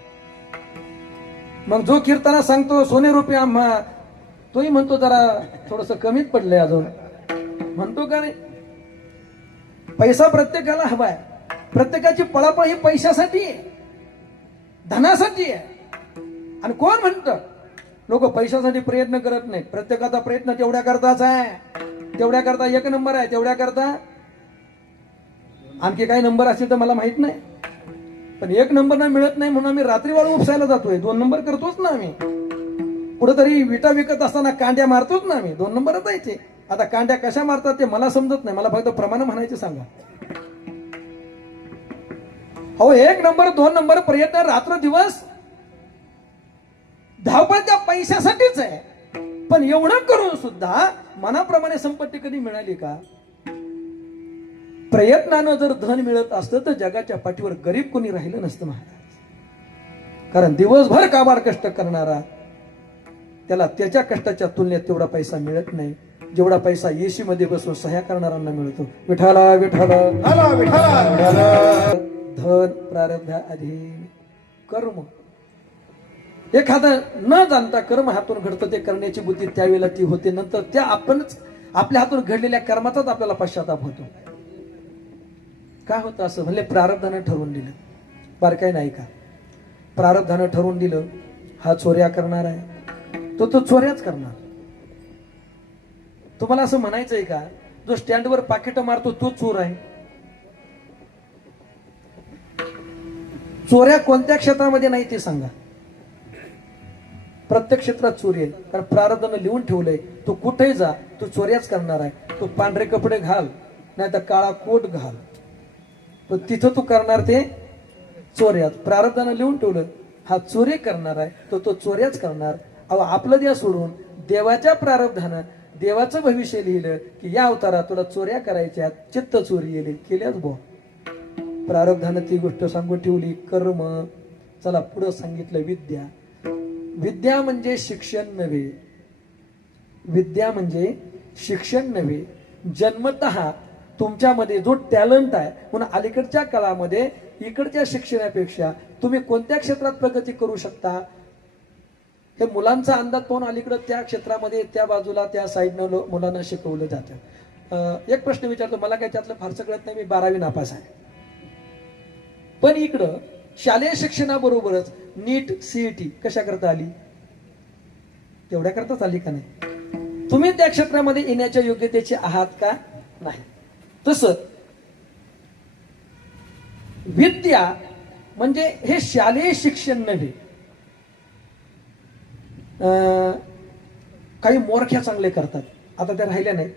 मग जो कीर्तना सांगतो सोने रुपये आम्हा, तोही म्हणतो जरा थोडस कमीच पडलंय अजून, म्हणतो का नाही? पैसा प्रत्येकाला हवाय, प्रत्येकाची पळापळ ही पैशासाठी आहे, धनासाठी आहे. आणि कोण म्हणतं लोक पैशासाठी प्रयत्न करत नाही? प्रत्येकाचा प्रयत्न तेवढ्या करताच आहे, तेवढ्या करता एक नंबर आहे, तेवढ्या करता आणखी काही नंबर असतील तर मला माहित नाही. पण एक नंबर ना मिळत नाही म्हणून आम्ही रात्री वाळू उपसायला जातोय. 2 नंबर करतोच ना आम्ही. कुठेतरी विटा विकत असताना कांड्या मारतोच ना आम्ही. 2 नंबरच आहे ते. आता कांड्या कशा मारतात ते मला समजत नाही, मला फक्त प्रमाण म्हणायचे सांगा. हो, 1 नंबर 2 नंबर प्रयत्न रात्र दिवस धावपळ त्या पैशासाठीच आहे. पण एवढं करून सुद्धा मनाप्रमाणे संपत्ती कधी मिळाली का? प्रयत्नानं जर धन मिळत असतं तर जगाच्या पाठीवर गरीब कोणी राहिलं नसतं महाराज. कारण दिवसभर काबाड कष्ट करणारा त्याला त्याच्या कष्टाच्या तुलनेत तेवढा पैसा मिळत नाही जेवढा पैसा एसी मध्ये बसून सह्या करणाऱ्यांना मिळतो. विठाला विठाला धन प्रारब्ध आधी कर्म. एखादं न जाणता कर्म हातून घडतं ते करण्याची बुद्धी त्यावेळेला ती होते. नंतर त्या आपणच आपल्या हातून घडलेल्या कर्माचाच आपल्याला पश्चाताप होतो. काय होतं असं? म्हणले प्रारब्धानं ठरवून दिलं. बारकाई नाही का? प्रारब्धानं ठरवून दिलं हा चोऱ्या करणार आहे, तो चोऱ्याच करणार. तुम्हाला असं म्हणायचंय का जो स्टँडवर पाकिट मारतो तो चोर आहे? चोऱ्या कोणत्या क्षेत्रामध्ये नाही ते सांगा. प्रत्येक क्षेत्रात चोरी आहे. कारण प्रारब्धानं लिहून ठेवलंय तू कुठेही जा तू चोऱ्याच करणार आहे. तू पांढरे कपडे घाल नाही तर काळा कोट घाल, पण तिथं तू करणार ते चोऱ्याच. प्रारब्धानं लिहून ठेवलं हा चोरी करणार आहे तो चोऱ्याच करणार. अहो, आपलं द्या सोडून देवाच्या प्रारब्धानं देवाचं भविष्य लिहिलं की या अवतारात तुला चोऱ्या करायच्या, चित्त चोरी येईल, केल्याच बो. प्रारब्धानं ती गोष्ट सांगून ठेवली. कर्म. चला पुढं सांगितलं विद्या. विद्या म्हणजे शिक्षण नव्हे, विद्या म्हणजे शिक्षण नव्हे. जन्मतः तुमच्यामध्ये जो टॅलेंट आहे म्हणून अलीकडच्या काळामध्ये इकडच्या शिक्षणापेक्षा तुम्ही कोणत्या क्षेत्रात प्रगती करू शकता हे मुलांचा अंदाज पाहून अलीकडं त्या क्षेत्रामध्ये त्या बाजूला त्या साईडनं मुलांना शिकवलं जातं. एक प्रश्न विचारतो, मला काही त्यातलं फारसं कळत नाही, मी 12वी नापास आहे. पण इकडं शालेय शिक्षणाबरोबरच नीट सीईटी कशा करता आली? तेवढ्या करताच आली का नाही? तुम्ही त्या क्षेत्रामध्ये येण्याच्या योग्यतेचे आहात का? नाही. तस विद्या म्हणजे हे शालेय शिक्षण नव्हे. काही मोरख्या चांगले करतात, आता त्या राहिल्या नाही.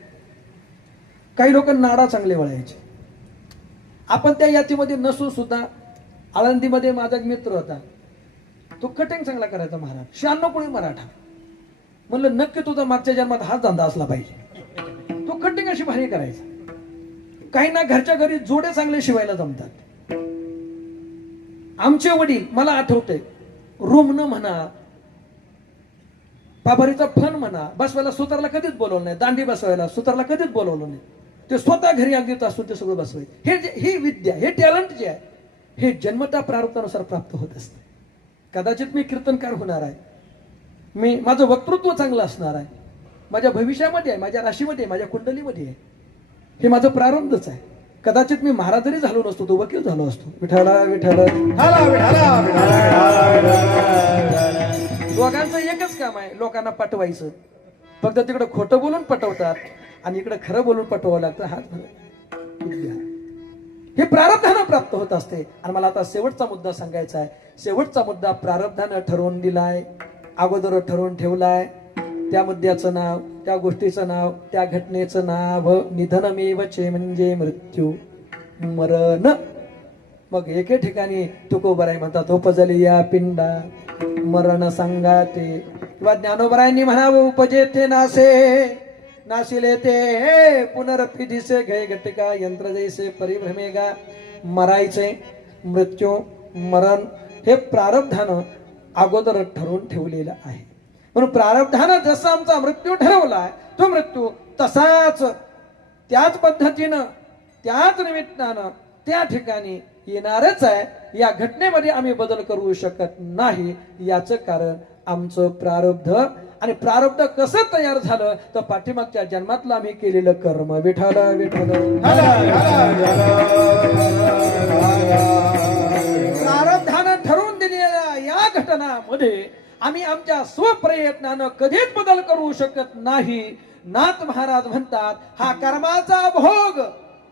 काही लोक नाडा चांगले वळायचे. आपण त्या यातीमध्ये नसून सुद्धा आळंदीमध्ये माझा एक मित्र होता, तो कटिंग चांगला करायचा महाराज, 96 कोळी मराठा. म्हणलं नक्की तुझा मागच्या जन्मात हाच धंदा असला पाहिजे. तो कटिंग अशी भारी करायचा. काही ना घरच्या घरी जोडे चांगले शिवायला जमतात. आमचे वडील मला आठवते रुमन म्हणा, पाभारीचा फन म्हणा, बसवायला सुतारला कधीच बोलवलं नाही. दांडी बसवायला सुतारला कधीच बोलवलं नाही. ते स्वतः घरी अगदी असून ते सगळं बसवाय. हे विद्या, हे टॅलेंट जे आहे हे जन्मता प्रारब्धानुसार प्राप्त होत असते. कदाचित मी कीर्तनकार होणार आहे, माझं वक्तृत्व चांगलं असणार आहे, माझ्या भविष्यामध्ये आहे, माझ्या राशीमध्ये आहे, माझ्या कुंडलीमध्ये आहे. हे माझं प्रारब्धच आहे. कदाचित मी महाराज जरी झालो नसतो तो वकील झालो असतो. विठाला विठाला. दोघांचं एकच काम आहे, लोकांना पटवायचं. फक्त तिकडे खोटं बोलून पटवतात आणि इकडे खरं बोलून पटवावं लागतं. हात विद्या हे प्रारब्धानं प्राप्त होत असते. आणि मला आता शेवटचा मुद्दा सांगायचा आहे. शेवटचा मुद्दा प्रारब्धानं ठरवून दिलाय, अगोदर ठरवून ठेवलाय. त्या मुद्द्याचं नाव, त्या गोष्टीचं नाव, त्या घटनेचं नाव निधनमेवचे म्हणजे मृत्यू, मरण. मग एके ठिकाणी तुकोबराय म्हणतात उपजली या पिंडा मरण सांगाते, किंवा ज्ञानोबरायांनी म्हणावं उपजेते नासे नाशिले ते पुनरपी दिसे घे घटिका यंत्र जैसे परिभ्रमेगा. मरायचे, मृत्यू, मरण हे प्रारब्धानं अगोदर ठरवून ठेवलेलं आहे. म्हणून प्रारब्धानं जसा आमचा मृत्यू ठरवलाय तो मृत्यू तसाच त्याच पद्धतीनं त्याच निमित्तानं त्या ठिकाणी येणारच आहे. या घटनेमध्ये आम्ही बदल करू शकत नाही. याचं कारण आमचं प्रारब्ध आणि प्रारब्ध कसं तयार झालं तर पाठीमागच्या जन्मातलं आम्ही केलेलं कर्म. विठ्ठल विठ्ठल. प्रारब्धानं ठरवून दिलेल्या या घटनामध्ये आम्ही आमच्या स्वप्रयत्नानं कधीच बदल करू शकत नाही. नाथ महाराज म्हणतात हा कर्माचा भोग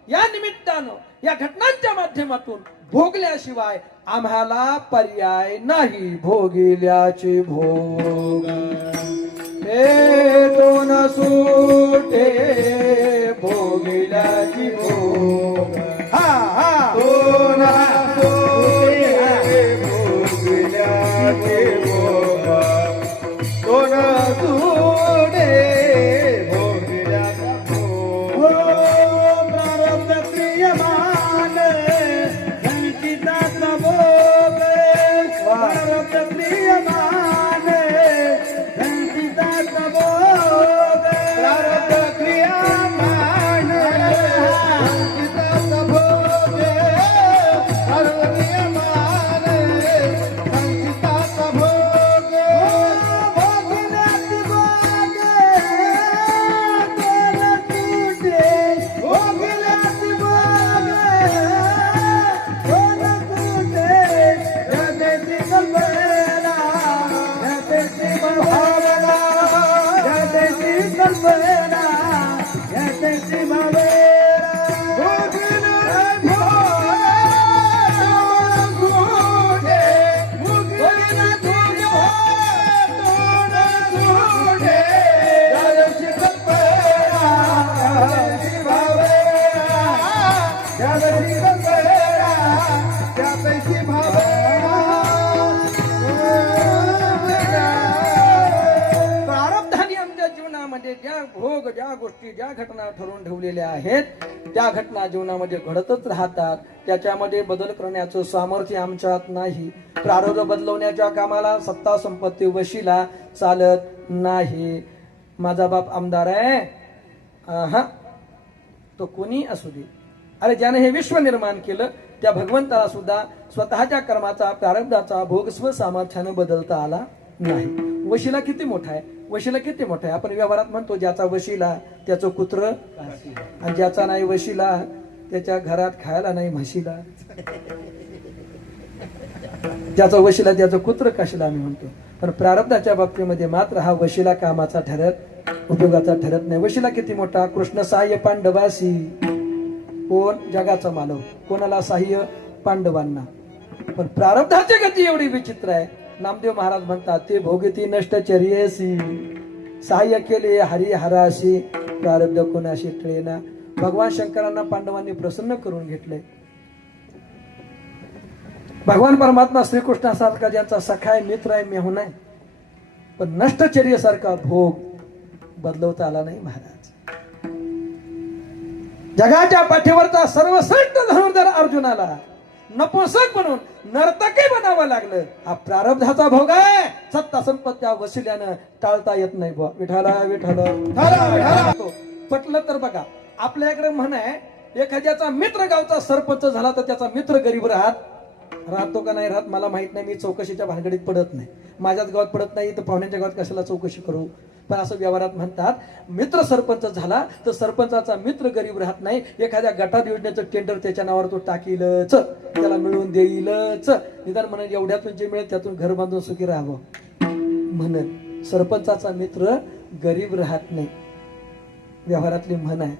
या निमित्तानं या घटनांच्या माध्यमातून भोगल्याशिवाय आम्हाला पर्याय नाही. भोगिल्याचे भोग हे दोन सुटे भोगिल्याची भोग. हा हा दोन सुटे भोगिल्याचे भोग. दोन सुटे भोगिल्याचा भोग. प्रारब्ध क्रियमान संचिताचा भोग. प्रारब्ध क्रियमान संचिताचा भोग. प्रारब्ध क्रियमान संचिताचा भोग. प्रारब्ध क्रियमान संचिताचा भोग. भोगण्याची भोग दोन सुटे. भोगण्याची भोग दोन सुटे. जगती कल्पना जगती भावना जगती कल्पना जगती भावना. प्रारब्धाने आमच्या जीवनामध्ये ज्या भोग ज्या गोष्टी ज्या घटना ठरवून ठेवलेल्या आहेत त्या घटना जीवनामध्ये घडतच राहतात. त्याच्यामध्ये बदल करण्याचं सामर्थ्य आमच्यात नाही. प्रारब्ध बदलवण्याच्या कामाला सत्ता संपत्ती वशिला चालत नाही. माझा बाप आमदार आहे हा तो कोणी असू दे. अरे ज्याने हे विश्व निर्माण केलं त्या भगवंताला सुद्धा स्वतःच्या कर्माचा प्रारब्धाचा भोग स्वसामर्थ्यानं बदलता आला नाही. वशिला किती मोठा आहे. वशिला किती मोठा आहे. आपण व्यवहारात म्हणतो ज्याचा वशिला त्याचं कुत्र आणि ज्याचा नाही वशिला त्याच्या घरात खायला नाही म्हशीला. ज्याचा वशिला त्याचं कुत्र कशाला आम्ही म्हणतो. पण प्रारब्धाच्या बाबतीमध्ये मात्र हा वशिला कामाचा ठरत उपयोगाचा ठरत नाही. वशिला किती मोठा. कृष्ण सहाय्य पांडवासी. कोण जगाचा मानव कोणाला सहाय्य पांडवांना. पण प्रारब्धाची गती एवढी विचित्र आहे. नामदेव महाराज म्हणतात ते भोगती नष्टचर्येसी. सहाय्य केले हरिहराशी प्रारब्ध कोणाशी टळेना. भगवान शंकरांना पांडवांनी प्रसन्न करून घेतले. भगवान परमात्मा श्रीकृष्णासारखा ज्यांचा सखा आहे मित्र आहे मेहुण आहे पण नष्टचर्येसारखा भोग बदलवता आला नाही महाराज. जगाच्या पाठीवरचा सर्वश्रेष्ठ धनुर्धर अर्जुनाला नपुंसक बनून नर्तकी बनावं लागलं. हा प्रारब्धाचा भोग आहे. सत्ता संपत्त्या वशिल्यानं टाळता येत नाही. बुवा विठाला विठाला पटलं तर बघा आपल्या इकडे म्हण आहे एखाद्याचा मित्र गावचा सरपंच झाला तर त्याचा मित्र गरीब राहतो का नाही राहत मला माहित नाही. मी चौकशीच्या भानगडीत पडत नाही. माझ्याच गावात पडत नाही तर पाहुण्यांच्या गावात कशाला चौकशी करू. पण असं व्यवहारात म्हणतात मित्र सरपंच झाला तर सरपंचाचा मित्र गरीब राहत नाही. एखाद्या गटात योजनेचं टेंडर त्याच्या नावावर तो टाकीलच त्याला मिळवून देईलच. निदान म्हणून एवढ्यातून जे मिळेल त्यातून घर बांधून सुखी राहावं म्हणून सरपंचाचा मित्र गरीब राहत नाही. व्यवहारातली म्हण आहे.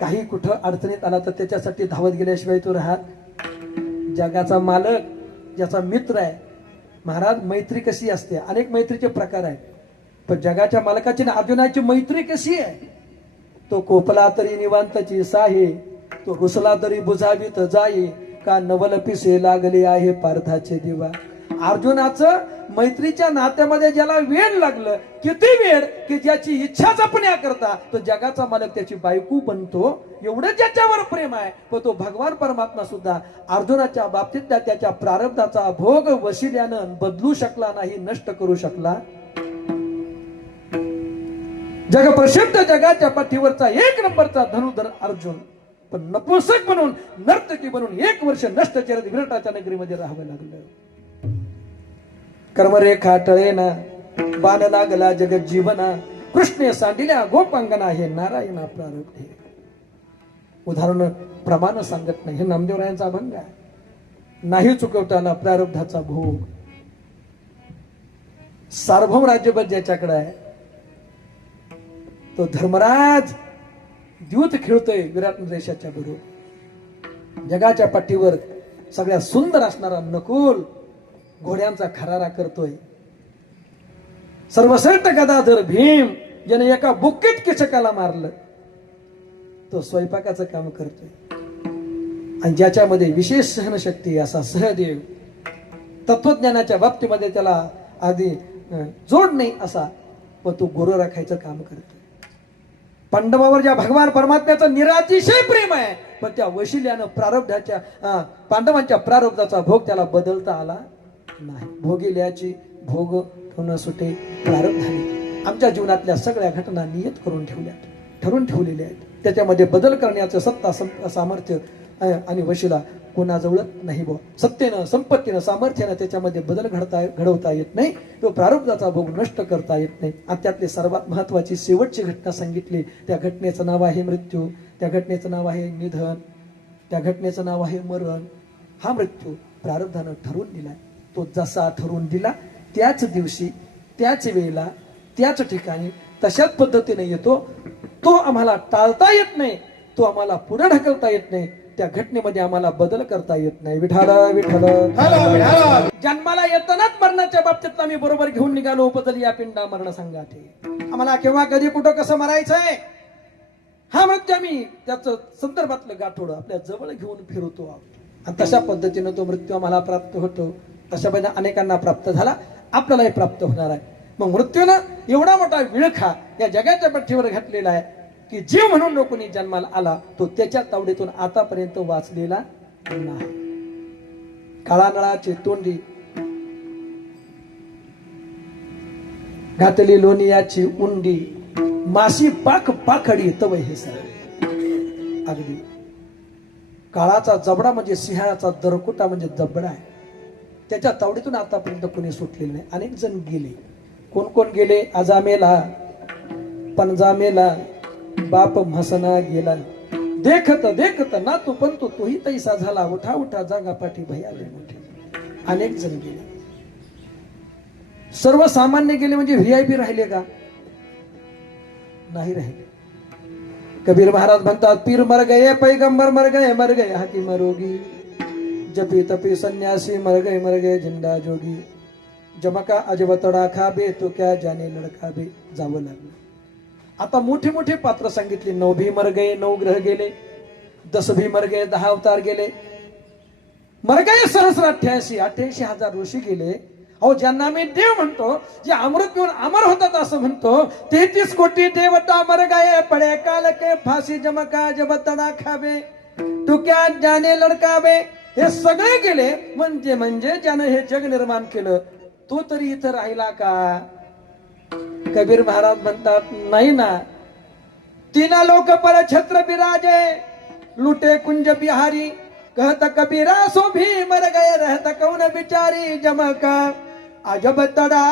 काही कुठं अडचणीत आला तर त्याच्यासाठी धावत गेल्याशिवाय तो राहत. जगाचा मालक ज्याचा मित्र आहे महाराज मैत्री कशी असते. अनेक मैत्रीचे प्रकार आहेत पण जगाच्या मालकाची ना अर्जुनाची मैत्री कशी आहे. तो कोपला तरी निवांतची साहे तो रुसला तरी बुजावीत जाई का नवल पिसे लागले आहे पार्थाचे दिवा. अर्जुनाचं मैत्रीच्या नात्यामध्ये ज्याला वेळ लागलं किती वेळ की ज्याची इच्छा जपण्याकरता तो जगाचा मालक त्याची बायको बनतो. एवढं ज्याच्यावर प्रेम आहे पण तो भगवान परमात्मा सुद्धा अर्जुनाच्या बाबतीत त्याच्या प्रारब्धाचा भोग वशिल्यानं बदलू शकला नाही नष्ट करू शकला. जगप्रसिद्ध जगाच्या पाठीवरचा एक नंबरचा धनुर्धर अर्जुन पण नपुंसक बनून नर्तकी बनून 1 वर्ष नष्टचर्येत विराटाच्या नगरीमध्ये राहावं लागलं. कर्मरेखा टळेना बाण लागला जगत जीवना, कृष्णे सांडिल्या गोपांगना, हे नारायणा प्रारब्धे. उदाहरण प्रमाण सांगत नाही, हे नामदेवरायांचा अभंग आहे. नाही चुकवताना प्रारब्धाचा भोग. सार्वभौम राज्यभर ज्याच्याकडे आहे तो धर्मराज द्यूत खेळतोय विराट नरेशाच्या बरोबर. जगाच्या पाठीवर सगळ्यात सुंदर असणारा नकुल घोड्यांचा खरारा करतोय. सर्वश्रेष्ठ गदाधर भीम ज्याने एका बुक्कीत किचकाला मारलं तो स्वयंपाकाचं काम करतोय. आणि ज्याच्यामध्ये विशेष सहनशक्ती असा सहदेव, तत्वज्ञानाच्या बाबतीमध्ये त्याला आधी जोड नाही असा, पण तो गुरु राखायचं काम करतोय. पांडवावर ज्या भगवान परमात्म्याचं निरातिशय प्रेम आहे, पण त्या वशिल्यानं प्रारब्धाच्या पांडवांच्या प्रारब्धाचा भोग त्याला बदलता आला नाही. भोगिल्याची भोग ठेवणं सुटे प्रारब्धाने. आमच्या जीवनातल्या सगळ्या घटना नियत करून ठेवल्या, ठरवून ठेवलेल्या आहेत. त्याच्यामध्ये बदल करण्याचं सत्ता सामर्थ्य आणि वशिला कोणाजवळ नाही. बुवा सत्तेनं संपत्तीनं सामर्थ्यानं त्याच्यामध्ये बदल घडवता येत नाही. तो प्रारब्धाचा भोग नष्ट करता येत नाही. आणि त्यातली सर्वात महत्वाची शेवटची घटना सांगितली. त्या घटनेचं नाव आहे मृत्यू, त्या घटनेचं नाव आहे निधन, त्या घटनेचं नाव आहे मरण. हा मृत्यू प्रारब्धानं ठरवून दिलाय. तो जसा ठरवून दिला त्याच दिवशी, त्याच वेळेला, त्याच ठिकाणी, तशाच पद्धतीने येतो. तो आम्हाला टाळता येत नाही, तो आम्हाला पुढे ढकलता येत नाही. त्या घटनेमध्ये आम्हाला बदल करता येत नाही. विठाल विठाल. जन्माला येतानाच मरणाच्या बाबतीत आम्ही बरोबर घेऊन निघालो. बदल या पिंडा मरण संघाते. आम्हाला केव्हा कधी कुठं कसं मरायचंय हा मृत्यू आम्ही त्याचं संदर्भातलं गाठोडं आपल्या जवळ घेऊन फिरवतो. आणि तशा पद्धतीनं तो मृत्यू आम्हाला प्राप्त होतो. तशा पद्धतीने अनेकांना प्राप्त झाला, आपल्यालाही प्राप्त होणार आहे. मग मृत्यूनं एवढा मोठा विळखा या जगाच्या पाठीवर घातलेला आहे की जीव म्हणून लोकांनी जन्माला आला तो त्याच्या तावडीतून आतापर्यंत वाचलेला नाही. काळानळाची तोंडी घातली लोणियाची उंडी, माशी पाख पाखडी तव हे सर. अगदी काळाचा जबडा म्हणजे सिंहाचा दरकुटा म्हणजे जबडा आहे. त्याच्या तावडीतून आतापर्यंत कोणी सुटलेले नाही. अनेक जण गेले. कोण कोण गेले? आजामेला, पणजामेला, बाप म्हसना गेला. देखत देखत ना तू पण तोही तैसा झाला. उठा उठा जागा पाठी भयाले मोठे. अनेक जण गेले. सर्वसामान्य गेले म्हणजे व्हीआयपी राहिले का? नाही राहिले. कबीर महाराज म्हणतात पीर मर गए, पैगंबर मर गए हाकी मरोगी. जपी तपी सन्यासी मर गए जिंदा जोगी. जमका अजब तडा खाबे तो क्या जाने लडका बे. जावं लागलं. आता मोठे मोठे पात्र सांगितले. 9 भी मर गए, 9 ग्रह गेले. 10 भी मर गए, 10 अवतार गेले. मर गए सहस्र 88,000 ऋषी गेले. अहो ज्यांना मी देव म्हणतो, जे अमृत पिऊन अमर होतात असं म्हणतो, 33 कोटी देवता मर गए पडे काल के फाशी. जमका जब तडा खाबे तू क्या जाने लडका बे. हे सगळे गेले म्हणजे ज्यानं हे जग निर्माण केलं तो तरी इथं राहिला का? कबीर महाराज म्हणतात नाही ना. 3 लोक पर छत्र बिराजे, लुटे कुंज बिहारी. कहत कबीरा सो भी मर गए, रहत कौन बिचारी. जमका अजब तड़ा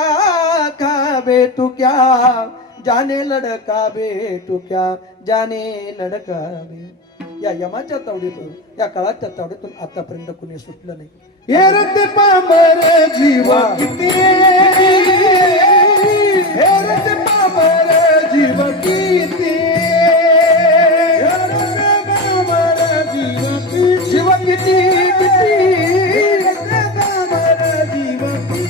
खाबे तू क्या जाने लड़का बे. तू क्या जाने लड़का बे. या यमाच्या तावडीतून, या काळाच्या तावडीतून आतापर्यंत कुणी सुटलं नाही. हे रते पामर जीव किती, हे रते पामर जीव किती, हे रते पामर जीव किती, जीव किती किती, रते पामर जीव किती.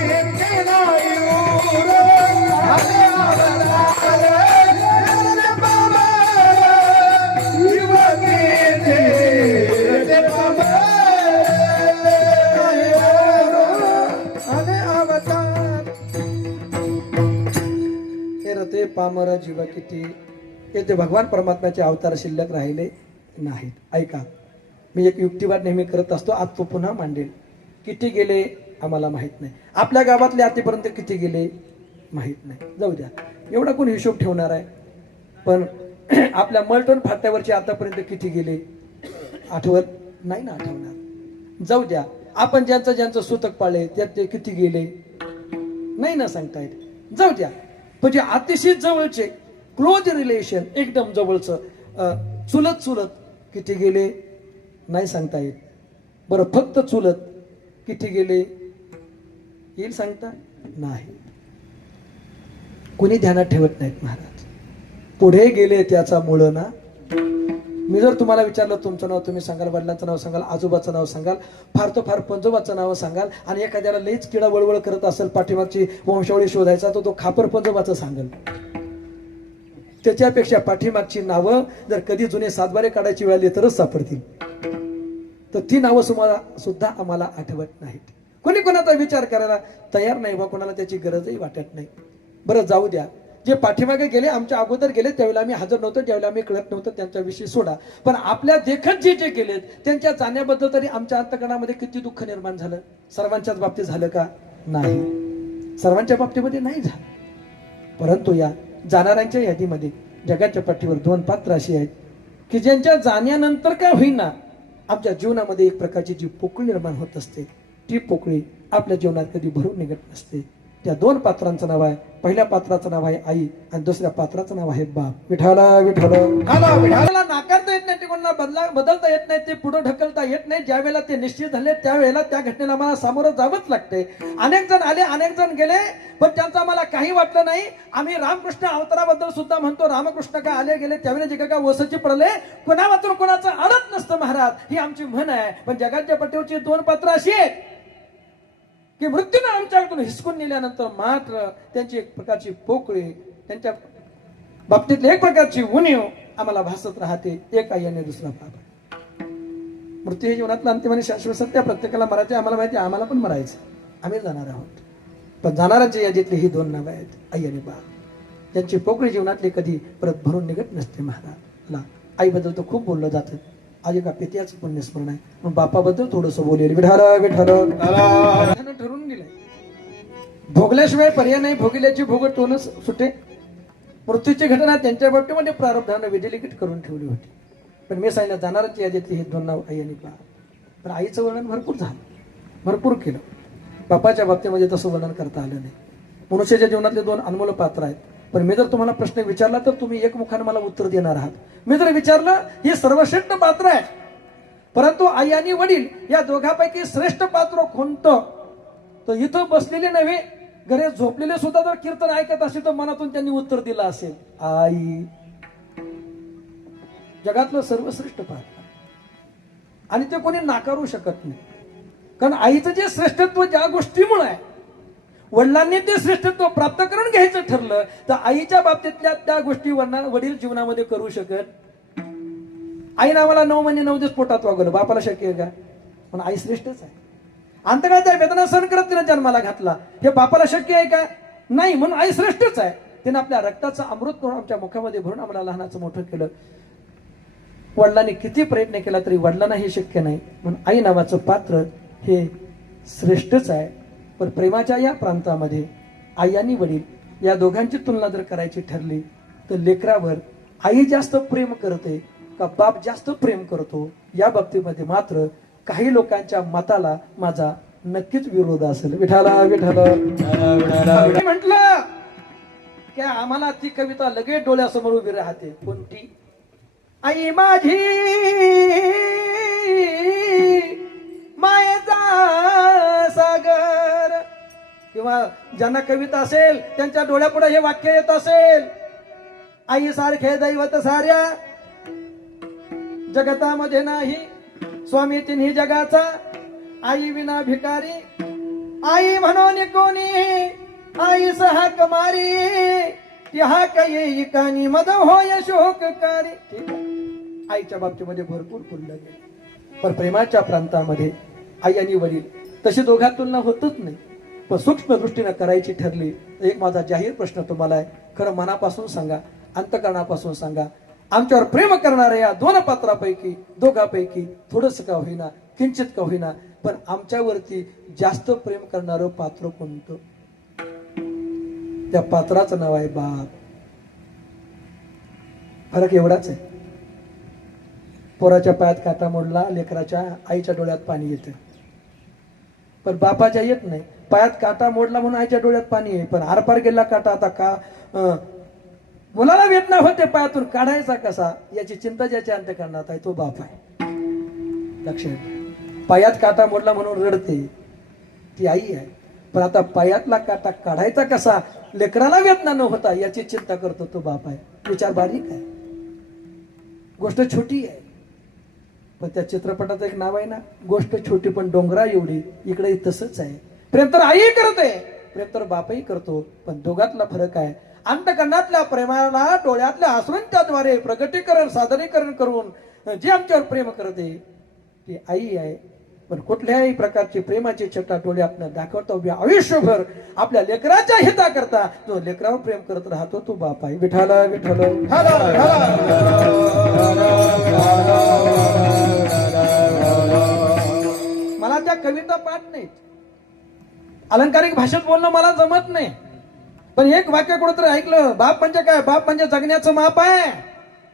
हे केला यूर आले आवतार, रते पामर जीव किती, रते पामर ते पामर जीव किती. येथे भगवान परमात्म्याचे अवतार शिल्लक राहिले नाहीत. ऐका, मी एक युक्तिवाद नेहमी करत असतो, आज तो पुन्हा मांडेल. किती गेले आम्हाला माहित नाही. आपल्या गावातले आतापर्यंत किती गेले माहित नाही. जाऊ द्या, एवढा कोण हिशोब ठेवणार आहे. पण आपल्या मलटण फाट्यावरचे आतापर्यंत किती गेले आठवत नाही ना. आठवणार. जाऊ द्या, आपण ज्यांचं ज्यांचं सुतक पाळले त्यात ते किती गेले नाही ना सांगता येत, जाऊ द्या. पण जे अतिशय जवळचे क्लोज रिलेशन, एकदम जवळचं चुलत किती गेले नाही सांगता येत. बरं फक्त चुलत किती गेले येईल सांगता नाही, कोणी ध्यानात ठेवत नाहीत महाराज. पुढे गेले त्याचा मूळ ना. मी जर तुम्हाला विचारलं तुमचं नाव, तुम्ही सांगाल, वडिलांचं नाव सांगाल, आजोबाचं नाव सांगाल, फार तर फार पंजोबाचं नाव सांगाल, आणि एखाद्याला लईच किडा वळवळ करत असेल पाठीमागची वंशावळी शोधायचा, तर तो खापर पंजोबाचं सांगेल. त्याच्यापेक्षा पाठीमागची नावं जर कधी जुने सातबारे काढायची वेळ आली तरच सापडतील, तर ती नावं सुद्धा आम्हाला आठवत नाहीत. कोणी कोणाचा विचार करायला तयार नाही बा, कोणाला त्याची गरजही वाटत नाही. बरं जाऊ द्या, जे पाठीमागे गेले, आमच्या अगोदर गेले, त्यावेळेला आम्ही हजर नव्हतो, ज्यावेळेला आम्ही कळत नव्हतं, त्यांच्याविषयी सोडा. पण आपल्या देखत जे जे गेलेत त्यांच्या जाण्याबद्दल तरी आमच्या अंतकरणामध्ये किती दुःख निर्माण झालं. सर्वांच्याच बाबतीत झालं का? नाही, सर्वांच्या बाबतीमध्ये नाही झालं. परंतु या जाणाऱ्यांच्या यादीमध्ये जगाच्या पाठीवर 2 पात्र अशी आहेत की ज्यांच्या जाण्यानंतर का होईना आमच्या जीवनामध्ये एक प्रकारची जी पोकळी निर्माण होत असते, ती पोकळी आपल्या जीवनात कधी भरून निघत नसते. त्या 2 पात्रांचं नाव आहे, पहिल्या पात्राचं नाव आहे आई आणि दुसऱ्या पात्राचं नाव आहे बाप. विठाला विठाला नाकारता येत नाही, ते कोणाला बदलता येत नाही, ते पुढे ढकलता येत नाही. ज्या वेळेला ते निश्चित झाले त्यावेळेला त्या घटनेला मला सामोरं जावंच लागते. अनेक जण आले, अनेक जण गेले, पण त्यांचं आम्हाला काही वाटलं नाही. आम्ही रामकृष्ण अवताराबद्दल सुद्धा म्हणतो, रामकृष्ण का आले गेले त्यावेळेला जे का वसची पडले, कोणावातून कोणाचं अडत नसतं महाराज, ही आमची म्हण आहे. पण जगाच्या पाठीवरची 2 पात्र अशी आहेत की मृत्यूने आमच्याकडून हिसकून नेल्यानंतर मात्र त्यांची एक प्रकारची पोकळी, त्यांच्या बाबतीतली एक प्रकारची उणीव आम्हाला भासत राहते. एक आई आणि दुसरा बाबा. मृत्यू हे जीवनातलं अंतिम आणि शाश्वत सत्य. प्रत्येकाला मरायचे, आम्हाला माहिती, आम्हाला पण मरायचं, आम्ही जाणार आहोत. पण जाणाऱ्यांच्या यादीतली ही 2 नावं आहेत, आई आणि बाप. त्यांची पोकळी जीवनातली कधी परत भरून निघत नसते महाराज. आईबद्दल तर खूप बोललं जातं, आज एका पित्याचं पुण्यस्मरण आहे, मग बापाबद्दल थोडंसं बोलेल. ठरवून दिलंय, भोगल्याशिवाय पर्याय नाही, भोगल्याची भोगटूनच सुटे. मृत्यूची घटना त्यांच्या बाबतीमध्ये प्रारब्धानं विधिलिखित करून ठेवली होती. पण मी सांगितलं जाणाराची यादीतली हे 2 नाव आई आणि बाप. पण आईचं वर्णन भरपूर झालं, भरपूर केलं. बापाच्या बाबतीमध्ये तसं वर्णन करता आलं नाही. मनुष्याच्या जीवनातले 2 अनमोल पात्र आहेत. पण मी जर तुम्हाला प्रश्न विचारला तर तुम्ही एकमुखाने मला उत्तर देणार आहात. मी जर विचारलं, हे सर्वश्रेष्ठ पात्र आहे, परंतु आई आणि वडील या दोघांपैकी श्रेष्ठ पात्र कोणतं, तर इथं बसलेले नव्हे, घरी झोपलेले सुद्धा जर कीर्तन ऐकत असेल तर मनातून त्यांनी उत्तर दिलं असेल, आई. जगातलं सर्वश्रेष्ठ पात्र, आणि ते कोणी नाकारू शकत नाही. कारण आईचं जे श्रेष्ठत्व ज्या गोष्टीमुळे आहे, वडिलांनी ते श्रेष्ठत्व प्राप्त करून घ्यायचं ठरलं, तर आईच्या बाबतीतल्या त्या गोष्टी वडील जीवनामध्ये करू शकत. आईनं आम्हाला 9 महिने 9 दिवस पोटात वागवलं, बापाला शक्य आहे का? पण आई श्रेष्ठच आहे. अंतकाळच्या वेदना सहन करत तिने जन्माला घातला, हे बापाला शक्य आहे का? नाही. म्हणून आई श्रेष्ठच आहे. तिने आपल्या रक्ताचं अमृत करून आमच्या मुखामध्ये भरून आम्हाला लहानाचं मोठं केलं. वडिलांनी किती प्रयत्न केला तरी वडिलांना हे शक्य नाही, म्हणून आई नावाचं पात्र हे श्रेष्ठच आहे. पण प्रेमाच्या या प्रांतामध्ये आई आणि वडील या दोघांची तुलना जर करायची ठरली तर लेकरावर आई जास्त प्रेम करते का बाप जास्त प्रेम करतो, या बाबतीमध्ये मात्र काही लोकांच्या मताला माझा नक्कीच विरोध असेल. विठाला म्हटलं की आम्हाला ती कविता लगेच डोळ्यासमोर उभी राहते. कोणती? आई माझी मायेचा सागर, किंवा ज्यांना कविता असेल त्यांच्या डोळ्यापुढे हे वाक्य येत असेल, आई सारखे दैवत साऱ्या जगतामध्ये नाही, स्वामी तिन्ही जगाचा, आई विना भिकारी, आई म्हणून कोणी, आई हाक मारी, ती हाक येई कानी मद होय शोककारी. ठीक आहे, आईच्या बाबतीमध्ये भरपूर बोललं गेलं. पण प्रेमाच्या प्रांतामध्ये आई आणि वडील तशी दोघात तुलना होतच नाही. पण सूक्ष्म दृष्टीने करायची ठरली तर एक माझा जाहीर प्रश्न तुम्हाला आहे, खरं मनापासून सांगा, अंतकरणापासून सांगा, आमच्यावर प्रेम करणाऱ्या या 2 पात्रापैकी दोघांपैकी थोडंसं का होईना, किंचित का होईना, पण आमच्यावरती जास्त प्रेम करणारं पात्र कोणतं? त्या पात्राचं नाव आहे बाप. फरक एवढाच आहे, पोराच्या पायात काटा मोडला, लेकराच्या आईच्या डोळ्यात पाणी येतं. पण बापाच्या येत नाही. पायात काटा मोडला म्हणून आईच्या डोळ्यात पाणी आहे, पण आरपार गेला काटा आता का मुलाला वेदना होते पायातून काढायचा कसा याची चिंता ज्याच्या अंतःकरणात आहे तो बाप आहे. लक्षात घ्या. पायात काटा मोडला म्हणून रडते ती आई आहे, पण आता पायातला काटा काढायचा कसा लेकराला वेदना न होता याची चिंता करतो तो बाप आहे. विचार बारीक आहे, गोष्ट छोटी आहे, पण त्या चित्रपटाचं एक नाव आहे ना, गोष्ट छोटी पण डोंगरा एवढी. इकडे तसंच आहे. प्रेम तर आई करते, प्रेम तर बापही करतो, पण दोघातला फरक आहे. अंतकरणातल्या प्रेमाला डोळ्यातल्या आसुंत्याद्वारे प्रगटीकरण सादरीकरण करून जे आमच्यावर प्रेम करते ती आई आहे. पण कुठल्याही प्रकारची प्रेमाची छटा डोळ्यातनं दाखवतो आयुष्यभर आपल्या लेकराच्या हिताकरता जो लेकरावर प्रेम करत राहतो तो बाप आहे. विठाल विठ्ठल. मला त्या कविता पाठ नाहीत, अलंकारिक भाषेत बोलणं मला जमत नाही, पण एक वाक्य कुठंतरी ऐकलं, बाप म्हणजे काय, बाप म्हणजे जगण्याचं माप आहे.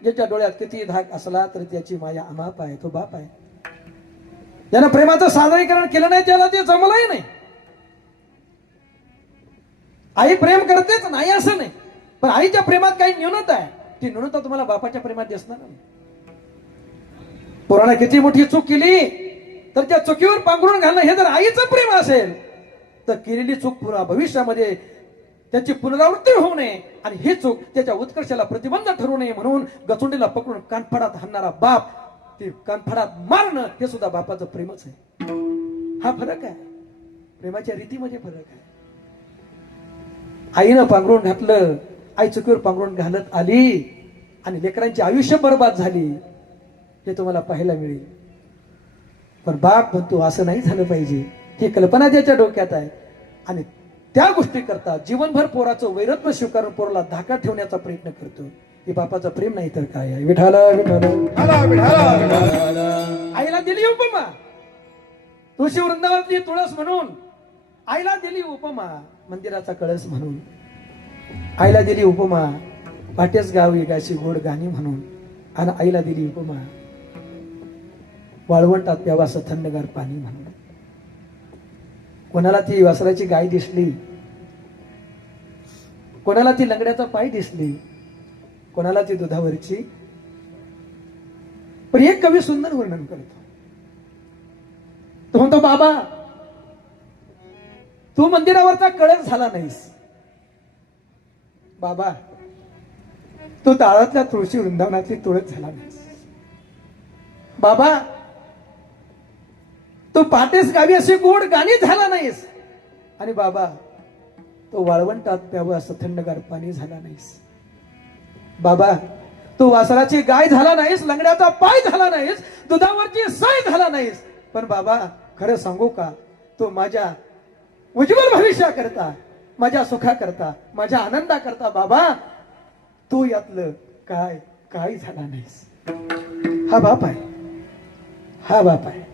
ज्याच्या डोळ्यात किती धाक असला तरी त्याची माया अमाप आहे, तो बाप आहे. ज्यानं प्रेमाचं सादरीकरण केलं नाही त्याला ते जमलंही नाही. आई प्रेम करतेच नाही असं नाही, पण आईच्या प्रेमात काही न्यूनता आहे. ती न्यूनता तुम्हाला बापाच्या प्रेमात दिसणार नाही. पोराने किती मोठी चूक केली तर त्या चुकीवर पांघरून घालणं हे जर आईचं प्रेम असेल तर केलेली चूक पुन्हा भविष्यामध्ये त्याची पुनरावृत्ती होऊ नये आणि ही चूक त्याच्या उत्कर्षाला प्रतिबंध ठरू नये म्हणून गचुंडीला पकडून कानफडात हाणणारा बाप ते कानफडात मारणं हे सुद्धा बापाचं प्रेमच आहे. हा फरक आहे, प्रेमाच्या रीतीमध्ये फरक आहे. आईनं पांघरून घातलं, आई चुकीवर पांघरून घालत आली आणि लेकरांची आयुष्य बर्बाद झाली हे तुम्हाला पाहायला मिळेल. पण बाप म्हणतो असं नाही झालं पाहिजे, ही कल्पना त्याच्या डोक्यात आहे आणि त्या गोष्टी करता जीवनभर पोराचं वैरत्व स्वीकारून पोराला धाका ठेवण्याचा प्रयत्न करतो. हे बापाचं प्रेम नाही तर काय आहे. विठाल विठाल. आईला दिली उपमा, तुळशी वृंदावनातली तुळस म्हणून आईला दिली उपमा, मंदिराचा कळस म्हणून आईला दिली उपमा, पाटेच गावी गाशी गोड गाणी म्हणून, आणि आईला दिली उपमा वाळवंटात प्यावासं थंडगार पाणी म्हणून. कोणाला ती वासराची गाय दिसली, कोणाला ती लंगड्याचा पाय दिसली, कोणाला ती दुधावरची. पण एक कवी सुंदर वर्णन करतो. तो म्हणतो, बाबा तू मंदिरावरचा कळस झाला नाहीस, बाबा तू ताळातल्या तुळशी वृंदावनातली तुळस झाला नाहीस, बाबा तू पाटेस गावी अशी गोड गाणी झाला नाहीस, आणि बाबा तो वाळवंटात प्यावं असं थंडगार पाणी झाला नाहीस, बाबा तू वासराची गाय झाला नाहीस, लंगड्याचा पाय झाला नाहीस, दुधावरची साय झाला नाहीस, पण बाबा खरं सांगू का तू माझ्या उज्ज्वल भविष्याकरता, माझ्या सुखाकरता, माझ्या आनंदाकरता बाबा तू यातलं काय काय झाला नाहीस. हा बाप आहे, हा बाप आहे.